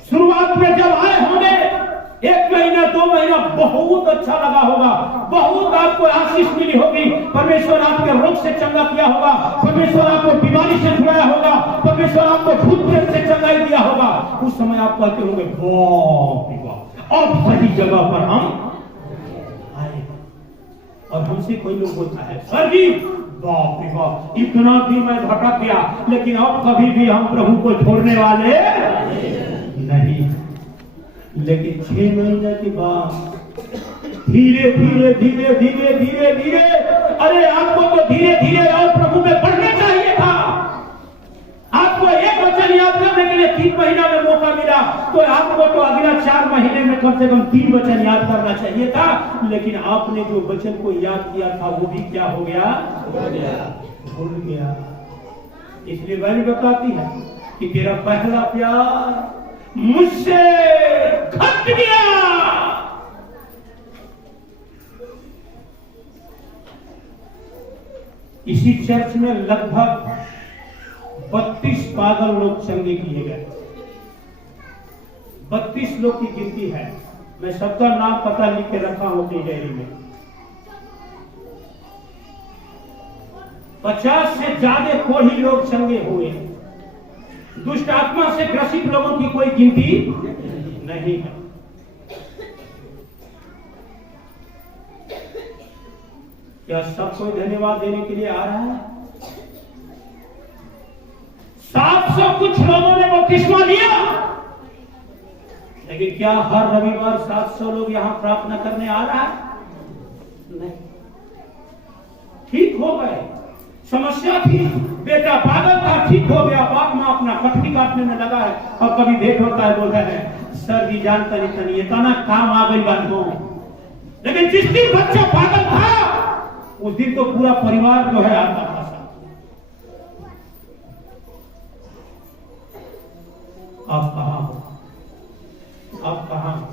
शुरुआत में जब आए होंगे, 1 महीना 2 महीना बहुत अच्छा लगा होगा, बहुत आपको आशीष मिली होगी, परमेश्वर आपके रोग से चंगा किया होगा, परमेश्वर आपको बीमारी से छुड़ाया होगा, परमेश्वर आपको भूत प्रेत से चंगाई दिया होगा। उस समय आप कहते होंगे वाह, अब सही जगह पर हम आए। और हमसे कोई लोग बोलता है सर जी बाप रे बाप, इतना भी मैं भटक गया, लेकिन अब कभी भी हम प्रभु को छोड़ने वाले नहीं। लेकिन 6 महीने के बाद धीरे धीरे धीरे धीरे धीरे धीरे, अरे आपको तो धीरे धीरे और प्रभु में बढ़ना चाहिए था। आपको एक वचन याद करने के लिए 3 महीना में मौका मिला, तो आपको तो अगला 4 महीने में कम से कम 3 वचन याद करना चाहिए था। लेकिन आपने जो वचन को याद किया था वो भी क्या हो गया? भूल गया। इसलिए बाइबल बताती है कि तेरा पहला प्यार मुझसे घट गया। इसी चर्च में लगभग 32 पागल लोग चंगे किए गए। 32 लोग की गिनती है, मैं सबका नाम पता लिख के रखा हूं अपनी डायरी में। 50 से ज्यादा कोढ़ी लोग चंगे हुए। दुष्ट आत्मा से ग्रसित लोगों की कोई गिनती नहीं है। क्या सब कोई धन्यवाद देने के लिए आ रहा है? 700 कुछ लोगों ने बपतिस्मा लिया, लेकिन क्या हर रविवार 700 लोग यहां प्रार्थना करने आ रहा है? नहीं। ठीक हो गए, समस्या थी, बेटा पागल था, ठीक हो गया, बाप मां अपना कटनी काटने में लगा है। और कभी भेंट होता है, बोलता है सर जी जानता नहीं इतना काम आ गई बात को। लेकिन जिस दिन बच्चा पागल था उस दिन तो पूरा परिवार जो है आता था। आप कहां हो? आप कहां हो?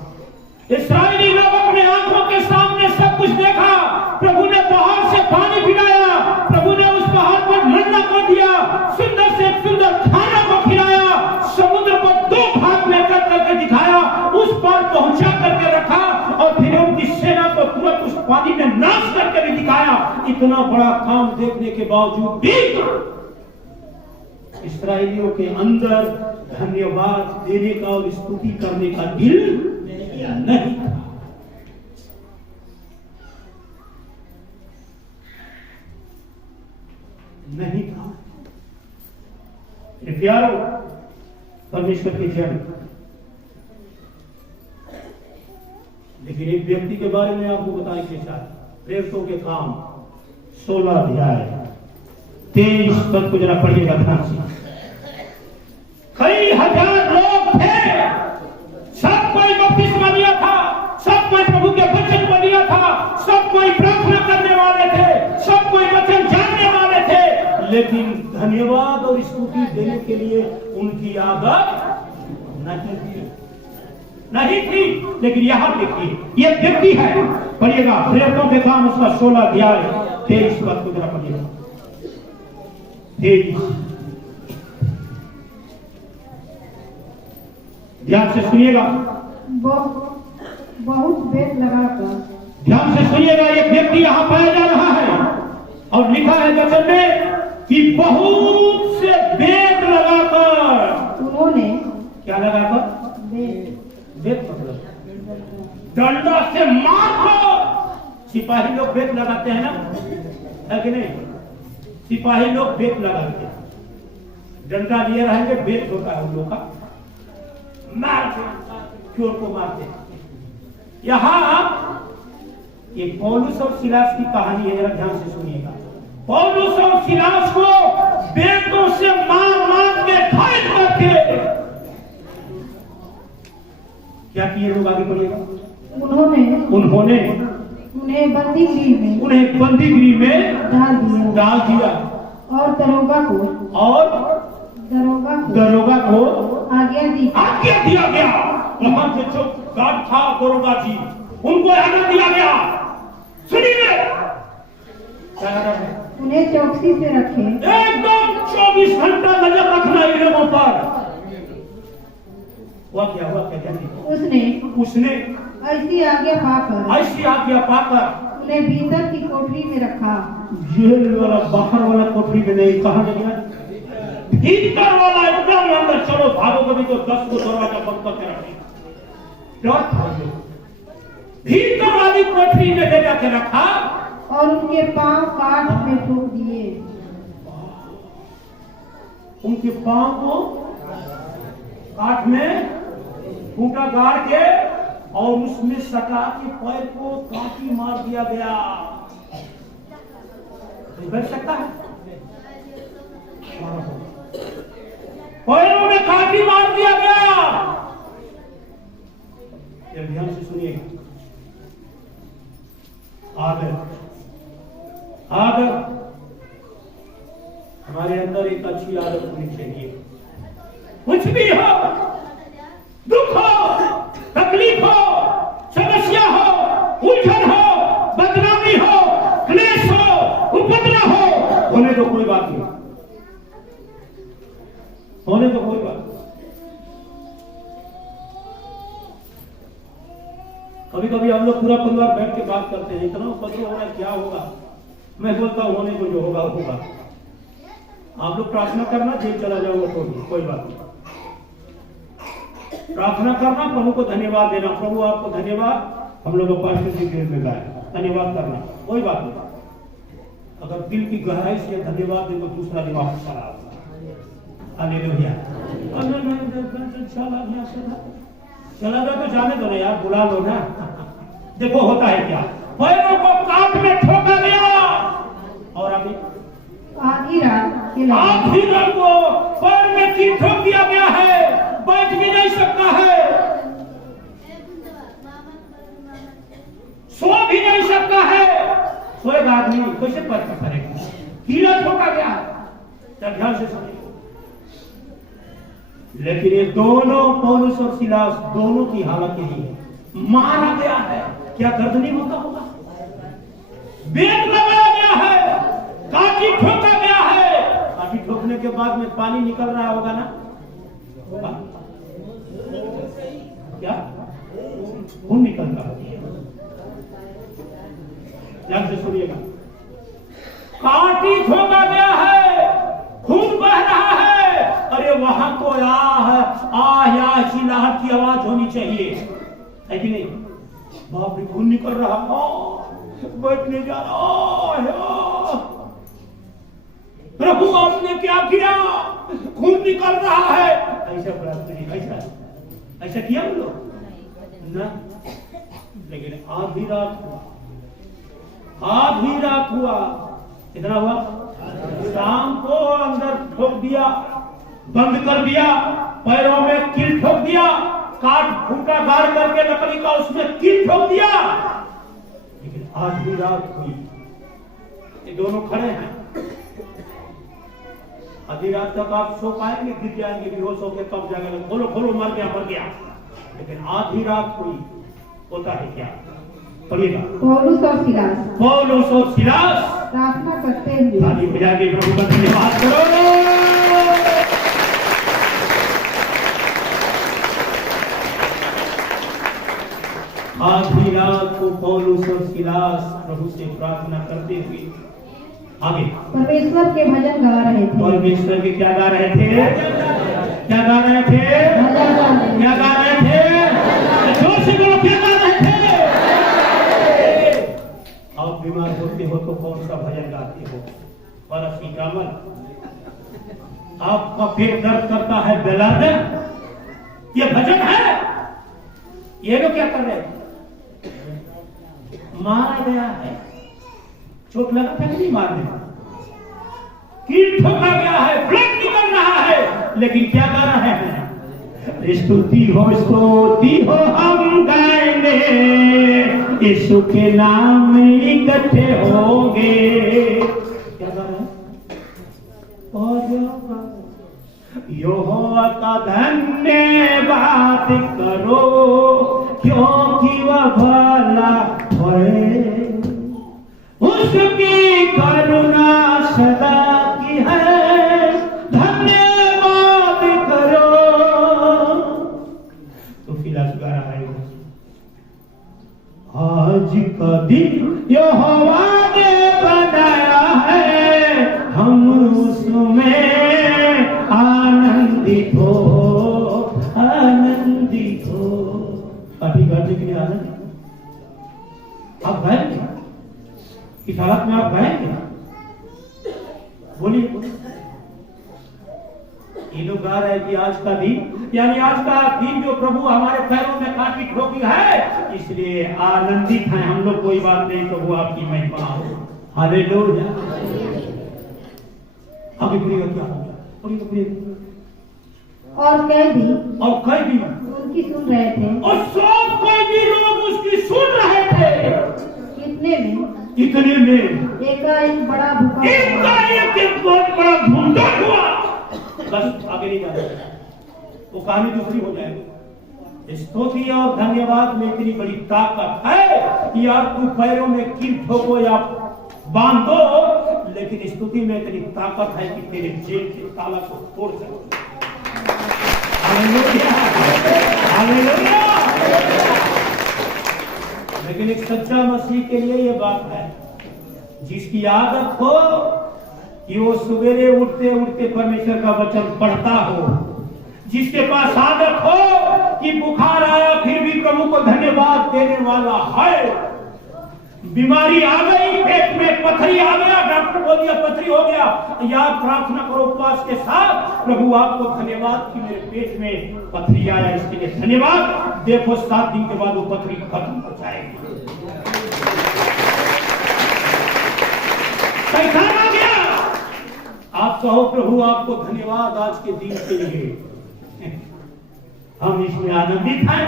इस्राएली लोग अपने आंखों के सामने सब कुछ देखा। प्रभु ने पहाड़ से पानी पिलाया, प्रभु ने उस पहाड़ पर मन्ना को दिया, सुंदर से सुंदर खाना को खिलाया, समुद्र को 2 भाग में करके दिखाया, उस पार पहुंचा करके रखा और फिर उनकी सेना को तुरंत उस पानी में नाश करके भी दिखाया। इतना बड़ा काम देखने के बावजूद भी इस्राएलियों के अंदर धन्यवाद देने का और स्तुति करने का दिल नहीं था। नहीं था। प्यारो, परमेश्वर के जन, लेकिन एक व्यक्ति के बारे में आपको बताने के साथ, प्रेरितों के काम 16 अध्याय 23 पद को जरा पढ़िएगा ध्यान से। कई हजार लोग थे, सब कोई बपतिस्मा लिया था, सब कोई प्रभु के वचन को लिया था, सब कोई प्रार्थना करने वाले थे, सब कोई वचन जानने वाले थे, लेकिन धन्यवाद और स्तुति देने के लिए उनकी आदत नहीं थी। लेकिन यहां देखिए, ये व्यक्ति है, पढ़िएगा प्रेरितों के काम उसका 16 अध्याय 23 पद को जरा पढ़िएगा। 23 ध्यान से सुनिएगा, बहुत बेट लगाकर, ध्यान से सुनिएगा। एक व्यक्ति यहाँ पाया जा रहा है और लिखा है वचन में कि बहुत से बेट लगाकर। उन्होंने क्या लगाकर? बेट मतलब डंडा से मार को। सिपाही लोग बेट लगाते हैं ना, है कि नहीं? सिपाही लोग बेट लगाते हैं, डंडा लिए रहेंगे, बेट होता है उन लोग का, मारते चोर को मारते। यहां ये पौलुस और सिलास की कहानी है, जरा ध्यान से सुनिएगा। पौलुस और सिलास को बेटों से मार मार के घायल करके क्या किए लोग? आगे पढ़िएगा। उन्होंने उन्हें बंदीगृह में डाल दिया और दरोगा को आज्ञा दिया गया। वहां से जो गार्ड था दरोगा जी, उनको आज्ञा दिया गया, सुनिए, उन्हें चौकसी से रखे, एकदम 24 घंटा नजर रखना इन लोगों पर। हुआ क्या? उसने ऐसी आज्ञा पाकर उन्हें भीतर की कोठरी में रखा। जेल वाला बाहर वाला कोठरी में नहीं, कहा गया भीतर वाला एकदम अंदर। चलो भागो, कभी तो 10 को दरवाजा बंद करके रखें। भीतर वाली कोठरी में ले जाके रखा और उनके पांव काठ में ठोक दिए। उनके पांव को काठ में खूंटा गाड़ के और उसमें सटा के पैर को काटी मार दिया गया। बैठ सकता है? पैरों में काटी मार दिया गया। ध्यान से सुनिएगा। आदत हमारे अंदर एक अच्छी आदत होनी चाहिए। कुछ भी हो, दुख हो, तकलीफ हो, समस्या हो, उलझन हो, बदनामी हो, क्लेश हो, उपद्रव हो, होने तो कोई बात नहीं, होने तो कोई बात। कभी कभी हम लोग पूरा परिवार बैठ के बात करते हैं, इतना उपद्रव हो रहा है, क्या होगा? मैं बोलता हूं होने को जो होगा होगा। आप लोग प्रार्थना करना, जेल चला जाओगे तो कोई बात नहीं। प्रार्थना करना, प्रभु को धन्यवाद देना, प्रभु आपको धन्यवाद, हम लोग पास्टर की जेल में गए, धन्यवाद करना, कोई बात नहीं। अगर दिल की गहराई से धन्यवाद दे तो दूसरा दिन वापस चला आता। हालेलुया। चला गया तो जाने दो ना यार, बुला लो ना। देखो होता है क्या, पैरों को काट में ठोका गया और अभी आधी रात को पैर में कील ठोक दिया गया है, बैठ भी नहीं सकता है, सो भी नहीं सकता है। सोएगा आदमी कैसे पैर का करेगा? कीला ठोका गया। ध्यान से सुनिए। लेकिन ये दोनों, पौलुस और सिलास, दोनों की हालत यही है, मारा गया है। क्या दर्द नहीं होता होगा? बेट लगाया गया है, काटी ठोका गया है। काटी ठोकने के बाद में पानी निकल रहा होगा ना? होगा क्या? खून निकल रहा है। ध्यान से सुनिएगा। काटी ठोका गया है, खून बह रहा है। अरे वहां तो या चिल्लाहट की आवाज होनी चाहिए, है कि नहीं? बाप रे, खून निकल रहा, बैठने जा रहा। प्रभु आपने क्या किया? खून निकल रहा है। ऐसा प्रार्थना, ऐसा किया हम लोग ना? लेकिन आधी रात हुआ, कितना हुआ? शाम को अंदर ठोक दिया, बंद कर दिया, पैरों में कील ठोक दिया, काट फूटा गाड़ करके लकड़ी का उसमें कील ठोक दिया। लेकिन आधी रात हुई, ये दोनों खड़े हैं। आधी रात तक आप सो पाएंगे? गिर जाएंगे, बेहोश होकर कब जाएंगे? खोलो खोलो, मर गया। लेकिन आधी रात हुई, होता है क्या? पढ़िएगा। पौलुस और सिलास प्रार्थना करते हुए, ताली बजा के प्रभु का धन्यवाद करो। आधी रात को पौलुस और सिलास प्रभु से प्रार्थना करते हुए आगे परमेश्वर के भजन गा रहे थे। परमेश्वर के क्या गा रहे थे? क्या गा रहे थे? क्या गा रहे थे? जोर से बोलो, क्या गा रहे थे? आप बीमार होते हो तो कौन सा भजन गाते हो? पैरासीटामोल। आपका पेट दर्द करता है, बेलार्ड, ये भजन है? ये लोग क्या कर रहे हैं? मारा गया है। चोट लगा था कि नहीं मारने? कील ठोका गया है, ब्लड निकल रहा है, लेकिन क्या गा रहे हैं? स्तुति हो हम गाएंगे, यीशु के नाम में इकट्ठे होंगे। क्या गा रहे हैं? यहोवा का धन्यवाद करो, क्योंकि वह भला है, उसकी करुणा सदा की है, धन्यवाद करो। तो फिलहाल गा रहा है, आज का दिन यहोवा ने बनाया है, हम उसमें आनंदित हो। अभी गाने के लिए आनंद आप गाएंगे? इस हालत में आप गाएंगे? बोलिए। ये लोग गा रहे हैं कि आज का दिन, यानी आज का दिन जो प्रभु हमारे पैरों में काटी ठोकी है, इसलिए आनंदित हैं हम लोग। कोई बात नहीं, प्रभु आपकी महिमा हो। हालेलुया। अभी प्रिय क्या हो गया? और कैदी उनकी सुन रहे थे, और सब कैदी लोग उसकी सुन रहे थे। इतने में एकाएक बड़ा भूकंप, एक बहुत बड़ा भूकंप हुआ। बस आगे नहीं जाना, वो कहानी दूसरी हो जाएगी। स्तुति और धन्यवाद में इतनी बड़ी ताकत है कि आप तू पैरों में कील ठोको या बांधो, लेकिन स्तुति में इतनी ताकत है कि तेरे जेल के ताला को तोड़ सकती है। Hallelujah, hallelujah. लेकिन एक सच्चा मसीह के लिए ये बात है, जिसकी आदत हो कि वो सवेरे उठते उठते परमेश्वर का वचन पढ़ता हो, जिसके पास आदत हो कि बुखार आया फिर भी प्रभु को धन्यवाद देने वाला है। बीमारी आ गई, पेट में पथरी आ गया, डॉक्टर बोल दिया पथरी हो गया, या प्रार्थना करो उपवास के साथ, प्रभु आपको धन्यवाद कि मेरे पेट में पथरी आया, इसके लिए धन्यवाद। देखो 7 दिन के बाद वो पथरी खत्म हो जाएगी। कैसा आ गया? आप कहो प्रभु आपको धन्यवाद आज के दिन के लिए। हम इसमें आनंदित हैं,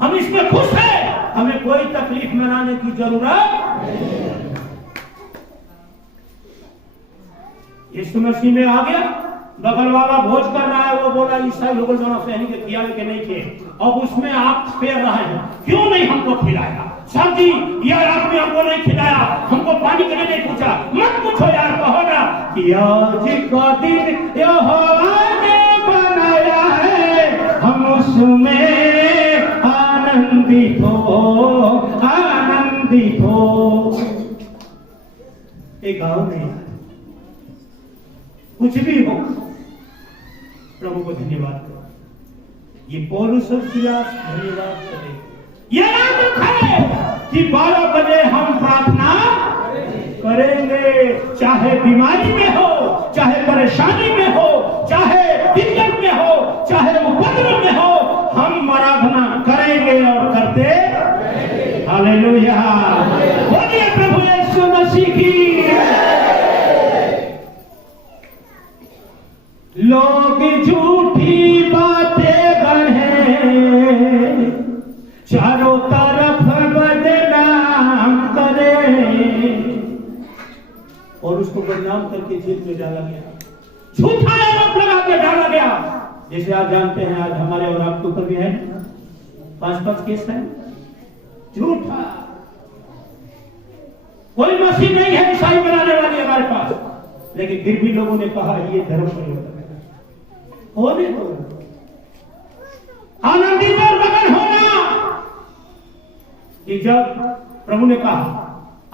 हम इसमें खुश हैं, हमें कोई तकलीफ मनाने की जरूरत नहीं। यीशु मसीह में आ गया, बगल वाला भोज कर रहा है, वो बोला ईसाई लोगों दोनों सहनी के खिया के नहीं थे, अब उसमें आप फेर रहे हैं, क्यों नहीं हमको खिलाया? सर जी यह आदमी हमको नहीं खिलाया, हमको पानी के लिए नहीं पूछा। मत पूछो यार, कहो ना कि आज का दिन यहोवा ने बनाया है, हम उसमें आनंदित हो, आनंदित हो। एक गाँव में कुछ भी हो, प्रभु को धन्यवाद करो। ये पौलुस और सिलास धन्यवाद करें। ये आदत है कि 12 बजे हम प्रार्थना करेंगे, चाहे बीमारी में हो, चाहे परेशानी में हो, चाहे दिक्कत में हो, चाहे उपद्रव में हो, हम आराधना करेंगे और करते। हालेलुया, बोलिए प्रभु यीशु मसीह की। लोग झूठी बातें गढ़े, चारों तरफ बदनाम करे, और उसको बदनाम करके जेल में डाला गया, झूठा आरोप लगा के डाला गया। जैसे आप जानते हैं आज हमारे और आपके ऊपर भी है 5-5 केस है झूठा। कोई मसीह नहीं है ईसाई बनाने वाली हमारे पास, लेकिन फिर भी लोगों ने कहा ये धर्म परिवर्तन होने दो। आनंदित और मगन होना कि जब प्रभु ने कहा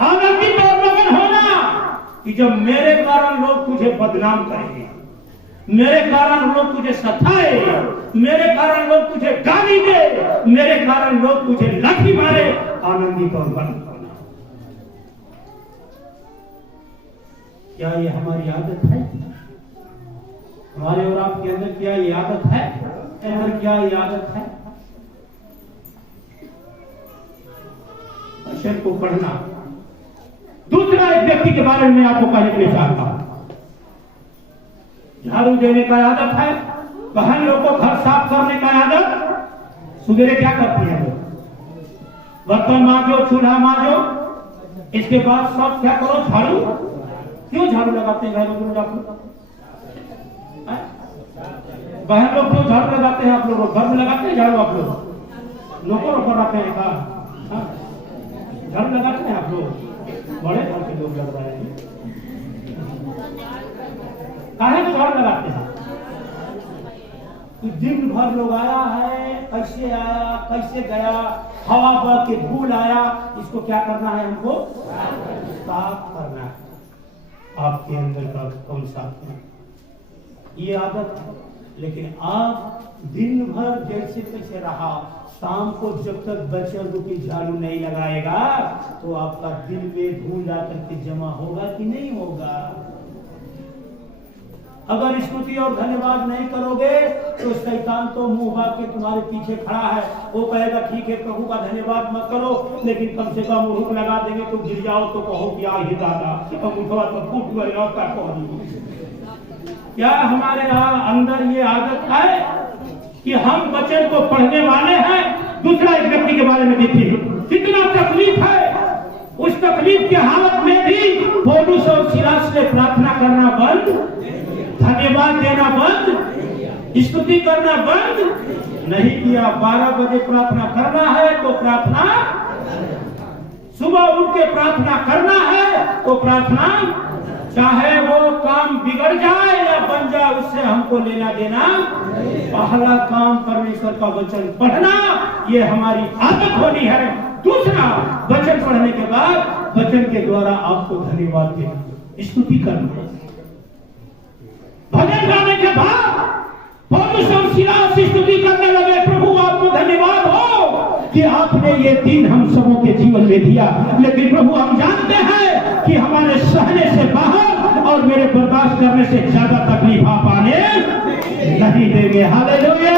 आनंदित और मगन होना कि जब मेरे कारण लोग तुझे बदनाम करेंगे, मेरे कारण लोग तुझे सताए, मेरे कारण लोग तुझे गाली दे, मेरे कारण लोग तुझे लाठी मारे, आनंदित और मगन होना। क्या ये हमारी आदत है? हमारे और आपके अंदर क्या ये आदत है? क्या ये आदत है? वचन को पढ़ना। दूसरा एक व्यक्ति के बारे में आपको कहने के लिए चाहता हूं। झाड़ू देने का आदत है, बहन लोग को घर साफ करने का आदत। सुबेरे क्या करती है? बर्तन मांजो, चूल्हा मांजो, इसके बाद सब क्या करो? झाड़ू। क्यों झाड़ू लगाते हैं घर में? आप लोग बहन लोग क्यों झाड़ू लगाते हैं? आप लोग घर में लगाते हैं झाड़ू? आप लोग लोगों पर आते हैं का झाड़ू लगाते हैं? आप लोग बड़े घर के लोग लग रहे हैं, काहे को झाड़ू लगाते हैं? दिन भर लोग आया है, कैसे आया, कैसे गया, हवा बह के धूल आया, इसको क्या करना है? हमको साफ करना है। आपके अंदर का कौन साफ करना? ये आदत है। लेकिन आप दिन भर जैसे तैसे रहा, शाम को जब तक बच्चों को की झाड़ू नहीं लगाएगा तो आपका दिल में धूल आकर के जमा होगा कि नहीं होगा? अगर स्तुति और धन्यवाद नहीं करोगे तो शैतान तो मुंह बांध के तुम्हारे पीछे खड़ा है। वो कहेगा ठीक है प्रभु का धन्यवाद मत करो, लेकिन कम से कम मुंह लगा देंगे तो गिर जाओ तो कहो कि आ ही दादा, अब उठवा तो फूट गए और क्या कहो। क्या हमारे यहाँ अंदर ये आदत है कि हम वचन को पढ़ने वाले हैं, दूसरा एक व्यक्ति के बारे में देखिए कितना तकलीफ है। उस तकलीफ की हालत में भी पौलुस और सिलास ने प्रार्थना करना बंद, धन्यवाद देना बंद, स्तुति करना बंद नहीं किया। 12 बजे प्रार्थना करना है तो प्रार्थना, सुबह उठ के प्रार्थना करना है तो प्रार्थना, चाहे वो काम बिगड़ जाए या बन जाए उससे हमको लेना देना। पहला काम परमेश्वर का वचन पढ़ना, ये हमारी आदत होनी है। दूसरा, वचन पढ़ने के बाद वचन के द्वारा आपको धन्यवाद देना, स्तुति करना। भजन गाने के बाद पौलुस और सिलास स्तुति करने लगे, प्रभु आपको धन्यवाद हो कि आपने ये दिन हम सबों के जीवन में दिया। लेकिन प्रभु हम जानते हैं कि हमारे सहने से बाहर और मेरे बर्दाश्त करने से ज्यादा तकलीफ आप आने नहीं देंगे। हालेलुया।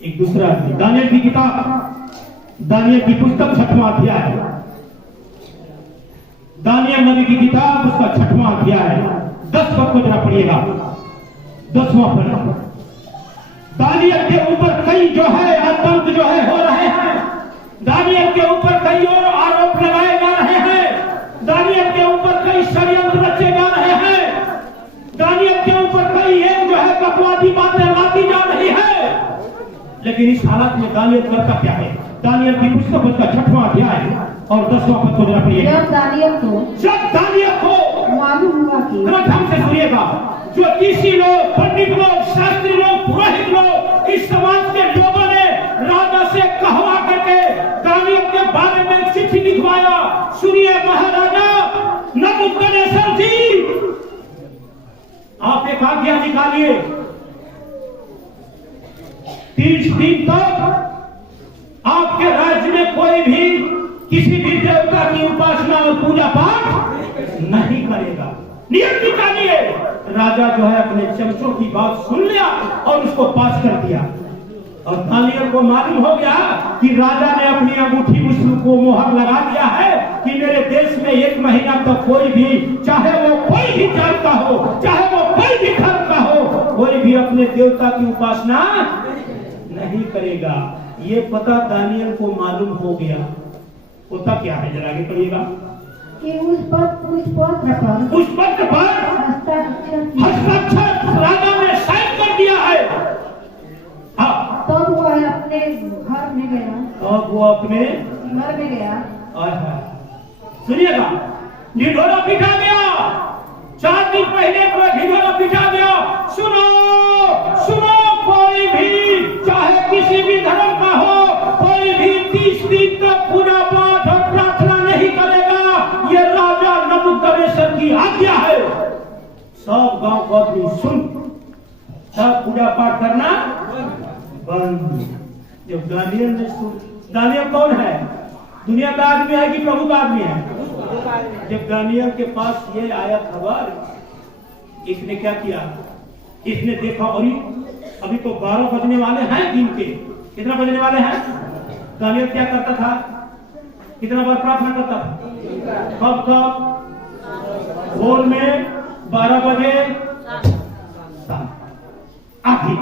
एक दूसरा दानियल की किताब, दानियल की पुस्तक 6वां अध्याय, दानियल नबी की किताब उसका 6वां अध्याय 10 पद को जरा पढ़िएगा। 10वां पद, दानियल के ऊपर कई जो है आतंक जो है हो रहे हैं, दानियल के ऊपर कई और आरोप लगाए जा रहे हैं, दानियल के ऊपर कई षड्यंत्र रचे जा रहे हैं, दानियल के ऊपर कई एक जो है बकवादी बातें लाती जा रही है। लेकिन इस हालत में दानियल करता क्या है? दानियल की पुस्तक उसका 6वां अध्याय और 10वां पद को जरा पढ़िएगा। जब दानियल को मालूम हुआ कि, ढंग से सुनिएगा, ज्योतिषी लोग, पंडित लोग, शास्त्री लोग, पुरोहित लोग, इस समाज के लोगों ने राजा से कहवा करके दानियल के बारे में चिट्ठी लिखवाया। सुनिए महाराजा नबूकदनेस्सर जी, आप एक आज्ञा निकालिए, 30 दिन तक आपके राज्य में कोई भी किसी भी देवता की उपासना और पूजा पाठ नहीं करेगा। नियम निकालिए। राजा जो है अपने चमचों की बात सुन लिया और उसको पास कर दिया। और दानियल को मालूम हो गया कि राजा ने अपनी अंगूठी को मोहर लगा दिया है कि मेरे देश में 1 महीना तक कोई भी, चाहे वो कोई भी जात का हो, चाहे वो कोई भी धर्म का हो, कोई भी अपने देवता की उपासना नहीं करेगा। ये पता दानियल को मालूम हो गया। होता क्या है जरा आगे पढ़िएगा कि उस पत्र पर हस्ताक्षर राजा ने साइन कर दिया है। तब वो अपने घर में गया, सुनिएगा, ढिढोरा पिटा गया। 4 दिन पहले ढिढोरा पिटा गया। सुनो सुनो, कोई भी चाहे किसी भी धर्म का हो, कोई भी 30 दिन तक पूजा पाठ और प्रार्थना नहीं करेगा, ये राजा नबूकदनेस्सर की आज्ञा है। सब गांव को अपनी सुन, सब पूजा पाठ करना बंद। जब दानियल ने सुन, दानियल कौन है? दुनिया का आदमी है कि प्रभु का आदमी है? जब दानियल के पास ये आया खबर, इसने क्या किया? इसने देखा और अभी तो 12 बजने वाले हैं दिन के। कितना बजने वाले हैं? दानियल क्या करता था? कितना बार प्रार्थना करता था? कब भोर में 12 बजे आखिर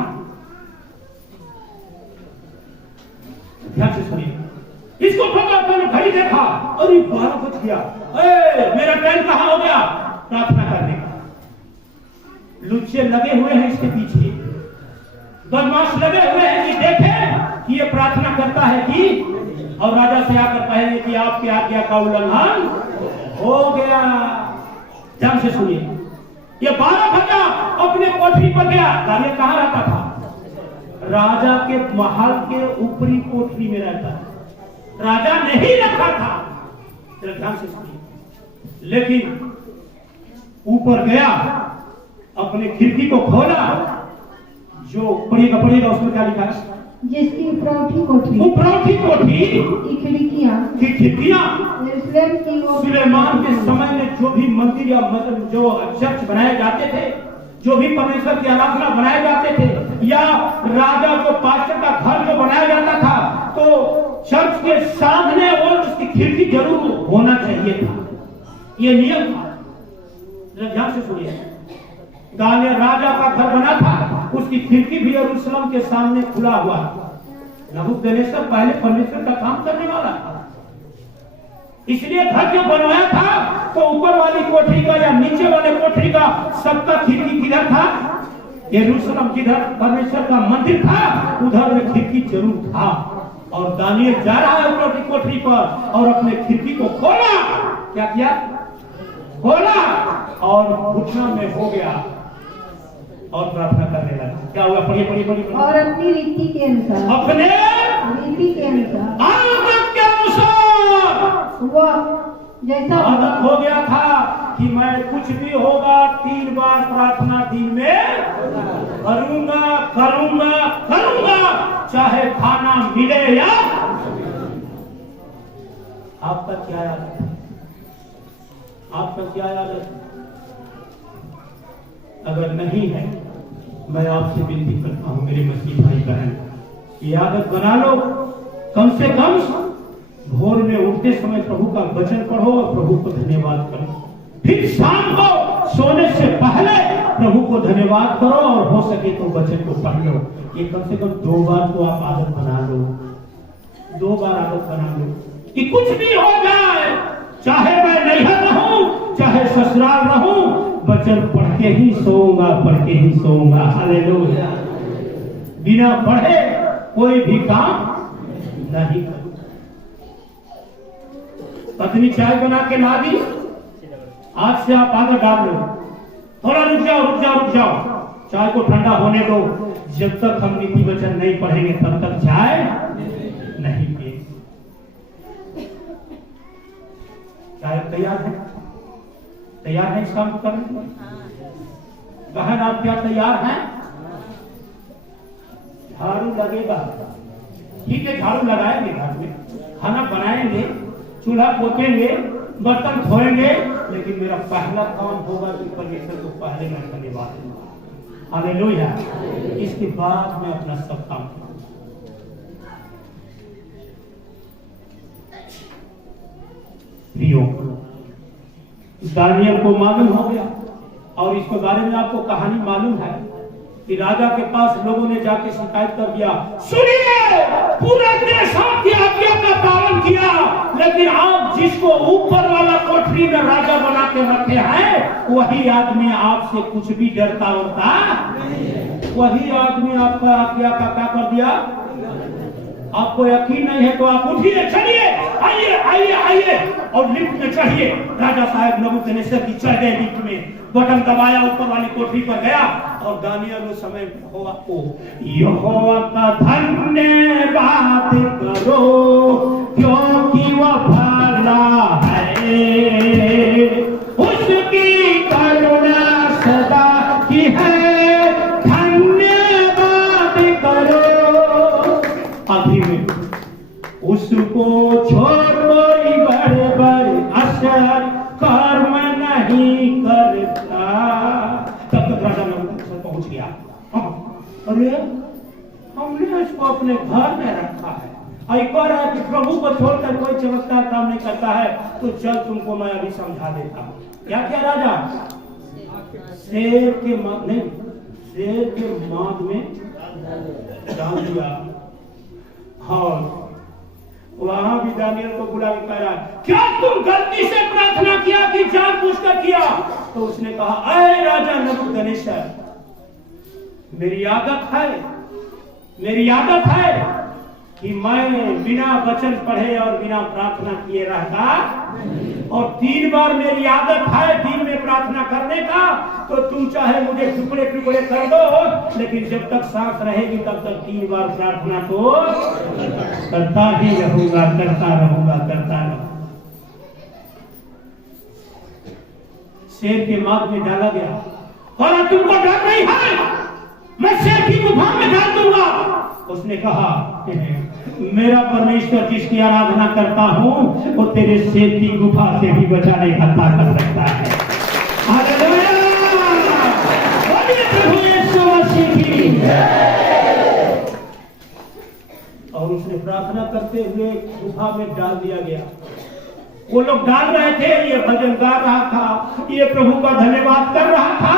ध्यान से सुनिए। इसको मैंने घड़ी देखा, अरे 12 बज गया, मेरा टाइम कहाँ हो गया प्रार्थना करने का। लुच्चे लगे हुए हैं इसके पीछे, बदमाश लगे हुए हैं कि देखें कि ये प्रार्थना करता है कि, और राजा से आकर कहेंगे कि आपकी आज्ञा का उल्लंघन हो गया। ध्यान से सुनिए, ये 12 बजा अपने कोठरी पर गया। दानियल कहाँ रहता था? राजा के महल के ऊपरी कोठरी में रहता था, राजा नहीं रखा था। ध्यान से सुनिए, लेकिन ऊपर गया, अपने खिड़की को खोला, जो पढ़िएगा उसमें क्या लिखा है? जिसकी उपरौठी कोठरी की खिड़कियां सुलेमान के समय में जो भी मंदिर या जो चर्च बनाए जाते थे, जो भी परमेश्वर की आराधना बनाए जाते थे, या राजा को पास्टर का घर जो बनाया जाता था, तो चर्च के सामने वो उसकी खिड़की जरूर होना चाहिए था, ये नियम था। ध्यान से सुनिए, दानियल राजा का घर बना था, उसकी खिड़की भी यरूशलेम के सामने खुला हुआ। नबूकदनेस्सर पहले परमेश्वर का काम करने वाला था, इसलिए घर जो बनवाया था तो ऊपर वाली कोठरी का या नीचे वाले कोठरी का सबका खिड़की किधर था? यरूशलेम जिधर परमेश्वर का मंदिर था उधर में खिड़की जरूर था। और दानियल जा रहा है ऊपर की कोठरी पर और अपने खिड़की को खोला। क्या किया? खोला और घुटना में हो गया और प्रार्थना करने लगा। क्या हुआ? पढ़िए। और अपनी रीति के अनुसार, अपने रीति के अनुसार, आदत के अनुसार वह जैसा आदत हो गया था कि मैं कुछ भी होगा 3 बार प्रार्थना दिन में करूंगा, चाहे खाना मिले या। आपका क्या आदत है? अगर नहीं है, मैं आपसे विनती करता हूं मेरे मसीह भाई बहन, ये आदत बना लो। कम से कम भोर में उठते समय प्रभु का वचन पढ़ो और प्रभु को धन्यवाद करो। फिर शाम को सोने से पहले प्रभु को धन्यवाद करो और हो सके तो वचन को पढ़ लो। ये कम से कम 2 बार तो आप आदत बना लो, 2 बार आदत बना लो कि कुछ भी हो जाए, चाहे मैं नैहर रहूं चाहे ससुराल रहूं, वचन पढ़ के ही सोऊंगा। हालेलुया। बिना पढ़े कोई भी काम नहीं करूं। पत्नी चाय बना के ला दी, आज से आप आगे डाल लो, थोड़ा रुक जाओ, चाय को ठंडा होने दो। जब तक हम नीति वचन नहीं पढ़ेंगे तब तक चाय नहीं पिएंगे। चाय तैयार है इस काम करने? बहन आप क्या तैयार हैं? झाड़ू लगेगा, ठीक है, झाड़ू लगाएंगे, घर में खाना बनाएंगे, चूल्हा पोतेंगे, बर्तन धोएंगे, लेकिन मेरा पहला काम होगा कि परमेश्वर को पहले मैं धन्यवाद दूंगा। हालेलुया। इसके बाद मैं अपना सब काम करूंगा। प्रियो, दानियल को मालूम हो गया, और इसके बारे में आपको कहानी मालूम है कि राजा के पास लोगों ने जाके शिकायत कर दिया, सुनिए, पूरा देश आपकी आज्ञा का पालन किया, लेकिन आप जिसको ऊपर वाला कोठरी में राजा बना के रखे हैं, वही आदमी आपसे कुछ भी डरता होता, वही आदमी आपका आज्ञा का क्या कर दिया। आपको यकीन नहीं है तो आप उठिए, चलिए, आइए और लिफ्ट में चढ़िए। राजा साहब नबूकदनेस्सर की चढ़ गए लिफ्ट में, बटन दबाया, ऊपर वाली कोठरी पर गया और दानियल उस समय यहोवा का धन्यवाद करो क्योंकि वह भला है, उसकी करुणा सदा की है, धन्यवाद करो। आखिर में उसको छोड़ कोई बड़ असर कर्म नहीं करता। तब तक राजा नबूकदनेस्सर पहुंच गया। अरे हमने इसको अपने घर में रखा है, एक और है कि प्रभु को छोड़कर कोई चमत्कार काम नहीं करता है, तो चल तुमको मैं अभी समझा देता हूँ। क्या क्या राजा? शेर के मांद में डाल दिया। और वहां भी दानियल को बुला के कह रहा है, क्या तुम गलती से प्रार्थना किया कि जानबूझकर किया? तो उसने कहा, अरे राजा नबूकदनेस्सर, मेरी आदत है कि मैं बिना वचन पढ़े और बिना प्रार्थना किए रहता, और 3 बार मेरी आदत है दिन में प्रार्थना करने का। तो तुम चाहे मुझे टुकड़े टुकड़े कर दो, लेकिन जब तक सांस रहेगी तब तक 3 बार प्रार्थना तो करता ही रहूंगा, करता रहूंगा। शेर के मांद में डाला गया। और तुमको डर नहीं है? मैं शेर की गुफा में डाल दूंगा। उसने कहा, मेरा परमेश्वर जिसकी आराधना करता हूँ वो तेरे शेर की गुफा से भी बचाने का ताकत रखता है। हालेलुया! बोलिए प्रभु यीशु मसीह की। और उसने प्रार्थना करते हुए गुफा में डाल दिया गया। वो लोग डाल रहे थे, ये भजन गा रहा था, ये प्रभु का धन्यवाद कर रहा था।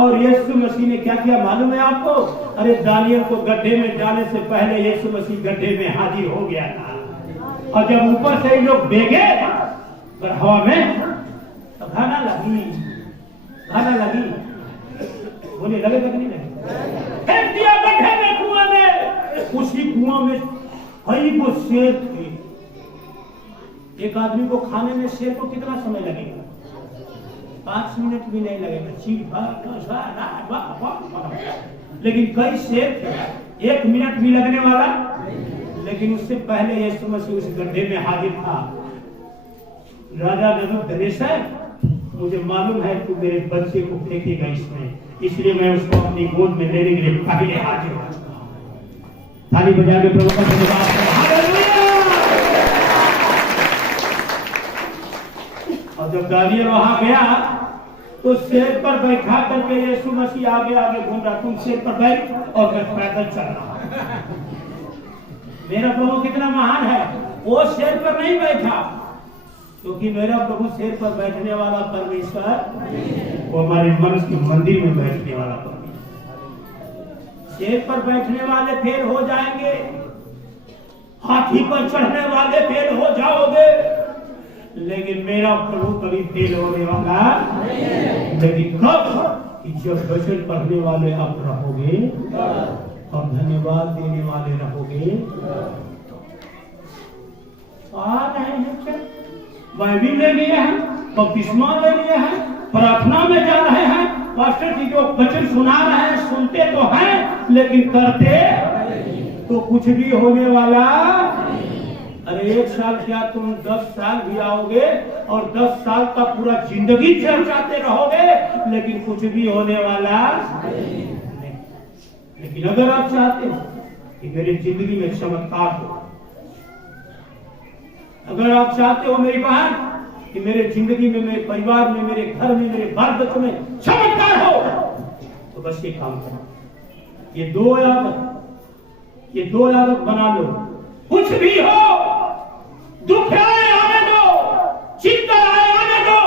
और यीशु मसीह ने क्या किया मालूम है आपको? अरे दानियल को गड्ढे में डालने से पहले यीशु मसीह गड्ढे में हाजिर हो गया था। और जब ऊपर से लोग भेगे हवा में, तो खाना लगी। बोले लगे नहीं लगे? फेंक दिया गड्ढे में, कुआं में। उसी कुआं में कई वो शेर थे। एक आदमी को खाने में शेर को कितना समय लगेगा? 5 मिनट भी नहीं लगेगा। लेकिन कई शेर थे, 1 मिनट भी लगने वाला। लेकिन उससे पहले यीशु मसीह उस गड्ढे में हाजिर था। राजा नबूकदनेस्सर, मुझे मालूम है तू मेरे बच्चे को फेंकेगा इसमें, इसलिए मैं उसको अपनी गोद में लेने के लिए पहले हाजिर हो चुका हूं। ताली बजा के प्रभु का धन्यवाद। और जब दानियल वहां गया तो शेर पर बैठा करके यीशु मसीह आगे आगे घूम रहा। तुम शेर पर बैठ और मैं पैदल चल रहा। मेरा प्रभु कितना महान है। वो शेर पर नहीं बैठा, क्योंकि मेरा प्रभु शेर पर बैठने वाला परमेश्वर, वो हमारे मन के मंदिर में बैठने वाला परमेश्वर। शेर पर बैठने वाले फेल हो जाएंगे, हाथी पर चढ़ने वाले फेल हो जाओगे, लेकिन मेरा प्रभु कभी फेल होने वाला नहीं। लेकिन कब? कि जब वचन पढ़ने वाले आप रहोगे और धन्यवाद देने वाले रहोगे। आ रहे हैं क्या? बाइबिल ले लिए हैं, बपतिस्मा ले लिए हैं, प्रार्थना में जा रहे हैं, पास्टर जी जो वचन सुना रहे हैं सुनते तो हैं, लेकिन करते तो कुछ भी होने वाला। अरे 1 साल क्या, तुम 10 साल भी आओगे और 10 साल का पूरा जिंदगी चर्चाते रहोगे, लेकिन कुछ भी होने वाला नहीं। लेकिन अगर आप चाहते हो कि मेरी जिंदगी में चमत्कार हो, अगर आप चाहते हो मेरी बहन कि मेरे जिंदगी में, मेरे परिवार में, मेरे घर में, मेरे बाल बच्चों में चमत्कार हो, तो बस ये काम करो। ये दो आदत बना लो। कुछ भी हो, दुख आए आने दो, चिंता आए आने दो,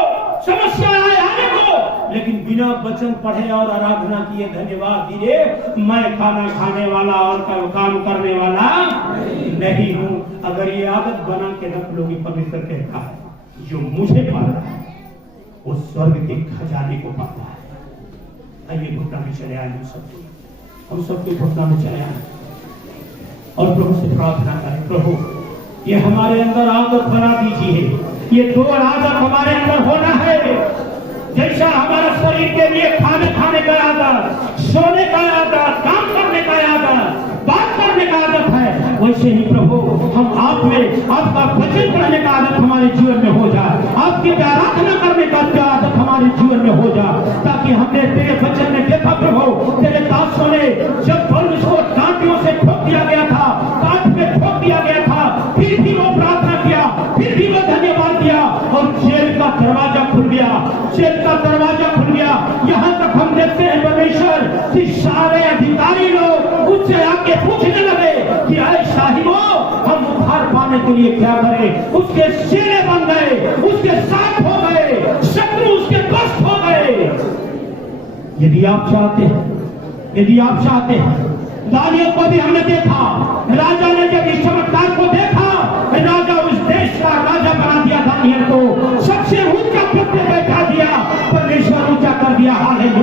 समस्या आए आने दो, लेकिन बिना वचन पढ़े और आराधना किए धन्यवाद दिए मैं खाना खाने वाला और काम करने वाला नहीं हूं। अगर ये आदत बना के रख लोगे, पवित्र कहता है जो मुझे पाता है वो स्वर्ग के खजाने को पाता है। आइए घुटना में चले आए, हम सबके घुटना में चले आए और प्रभु से प्रार्थना करें, प्रभु ये हमारे अंदर आदत बना दीजिए। ये 2 आदत हमारे अंदर होना है। जैसा हमारा शरीर के लिए खाने का आदत, सोने का आदत, काम करने का आदत, बात करने का आदत है, वैसे ही प्रभु हम आप में आपका वचन पढ़ने का आदत हमारे जीवन में हो जाए, आपकी आराधना करने का आदत हमारे जीवन में हो जाए, ताकि हमने तेरे वचन में देखा प्रभु, तेरे दासों ने जब पौलुस को कांटियों से ठोक दिया गया था, कांट में ठोक दिया गया था, फिर भी वो प्रार्थना किया, फिर भी वो धन्यवाद दिया और जेल का दरवाजा खुल गया। जेल का दरवाजा खुल गया। यहाँ तक हम देखते हैं परमेश्वर कि सारे अधिकारी लोग उससे आके पूछने लगे कि अरे साहिबो, हम के लिए क्या करे, उसके शेरे बन गए, उसके साथ हो गए, शत्रु उसके बस हो गए। यदि आप चाहते हैं, यदि आप चाहते हैं, दानियल को भी हमने देखा, राजा ने जब इस चमत्कार को देखा, राजा उस देश का राजा बना दिया, दानियल को सबसे ऊंचा पद पे बैठा दिया, परमेश्वर ऊंचा कर दिया। हालेलुया।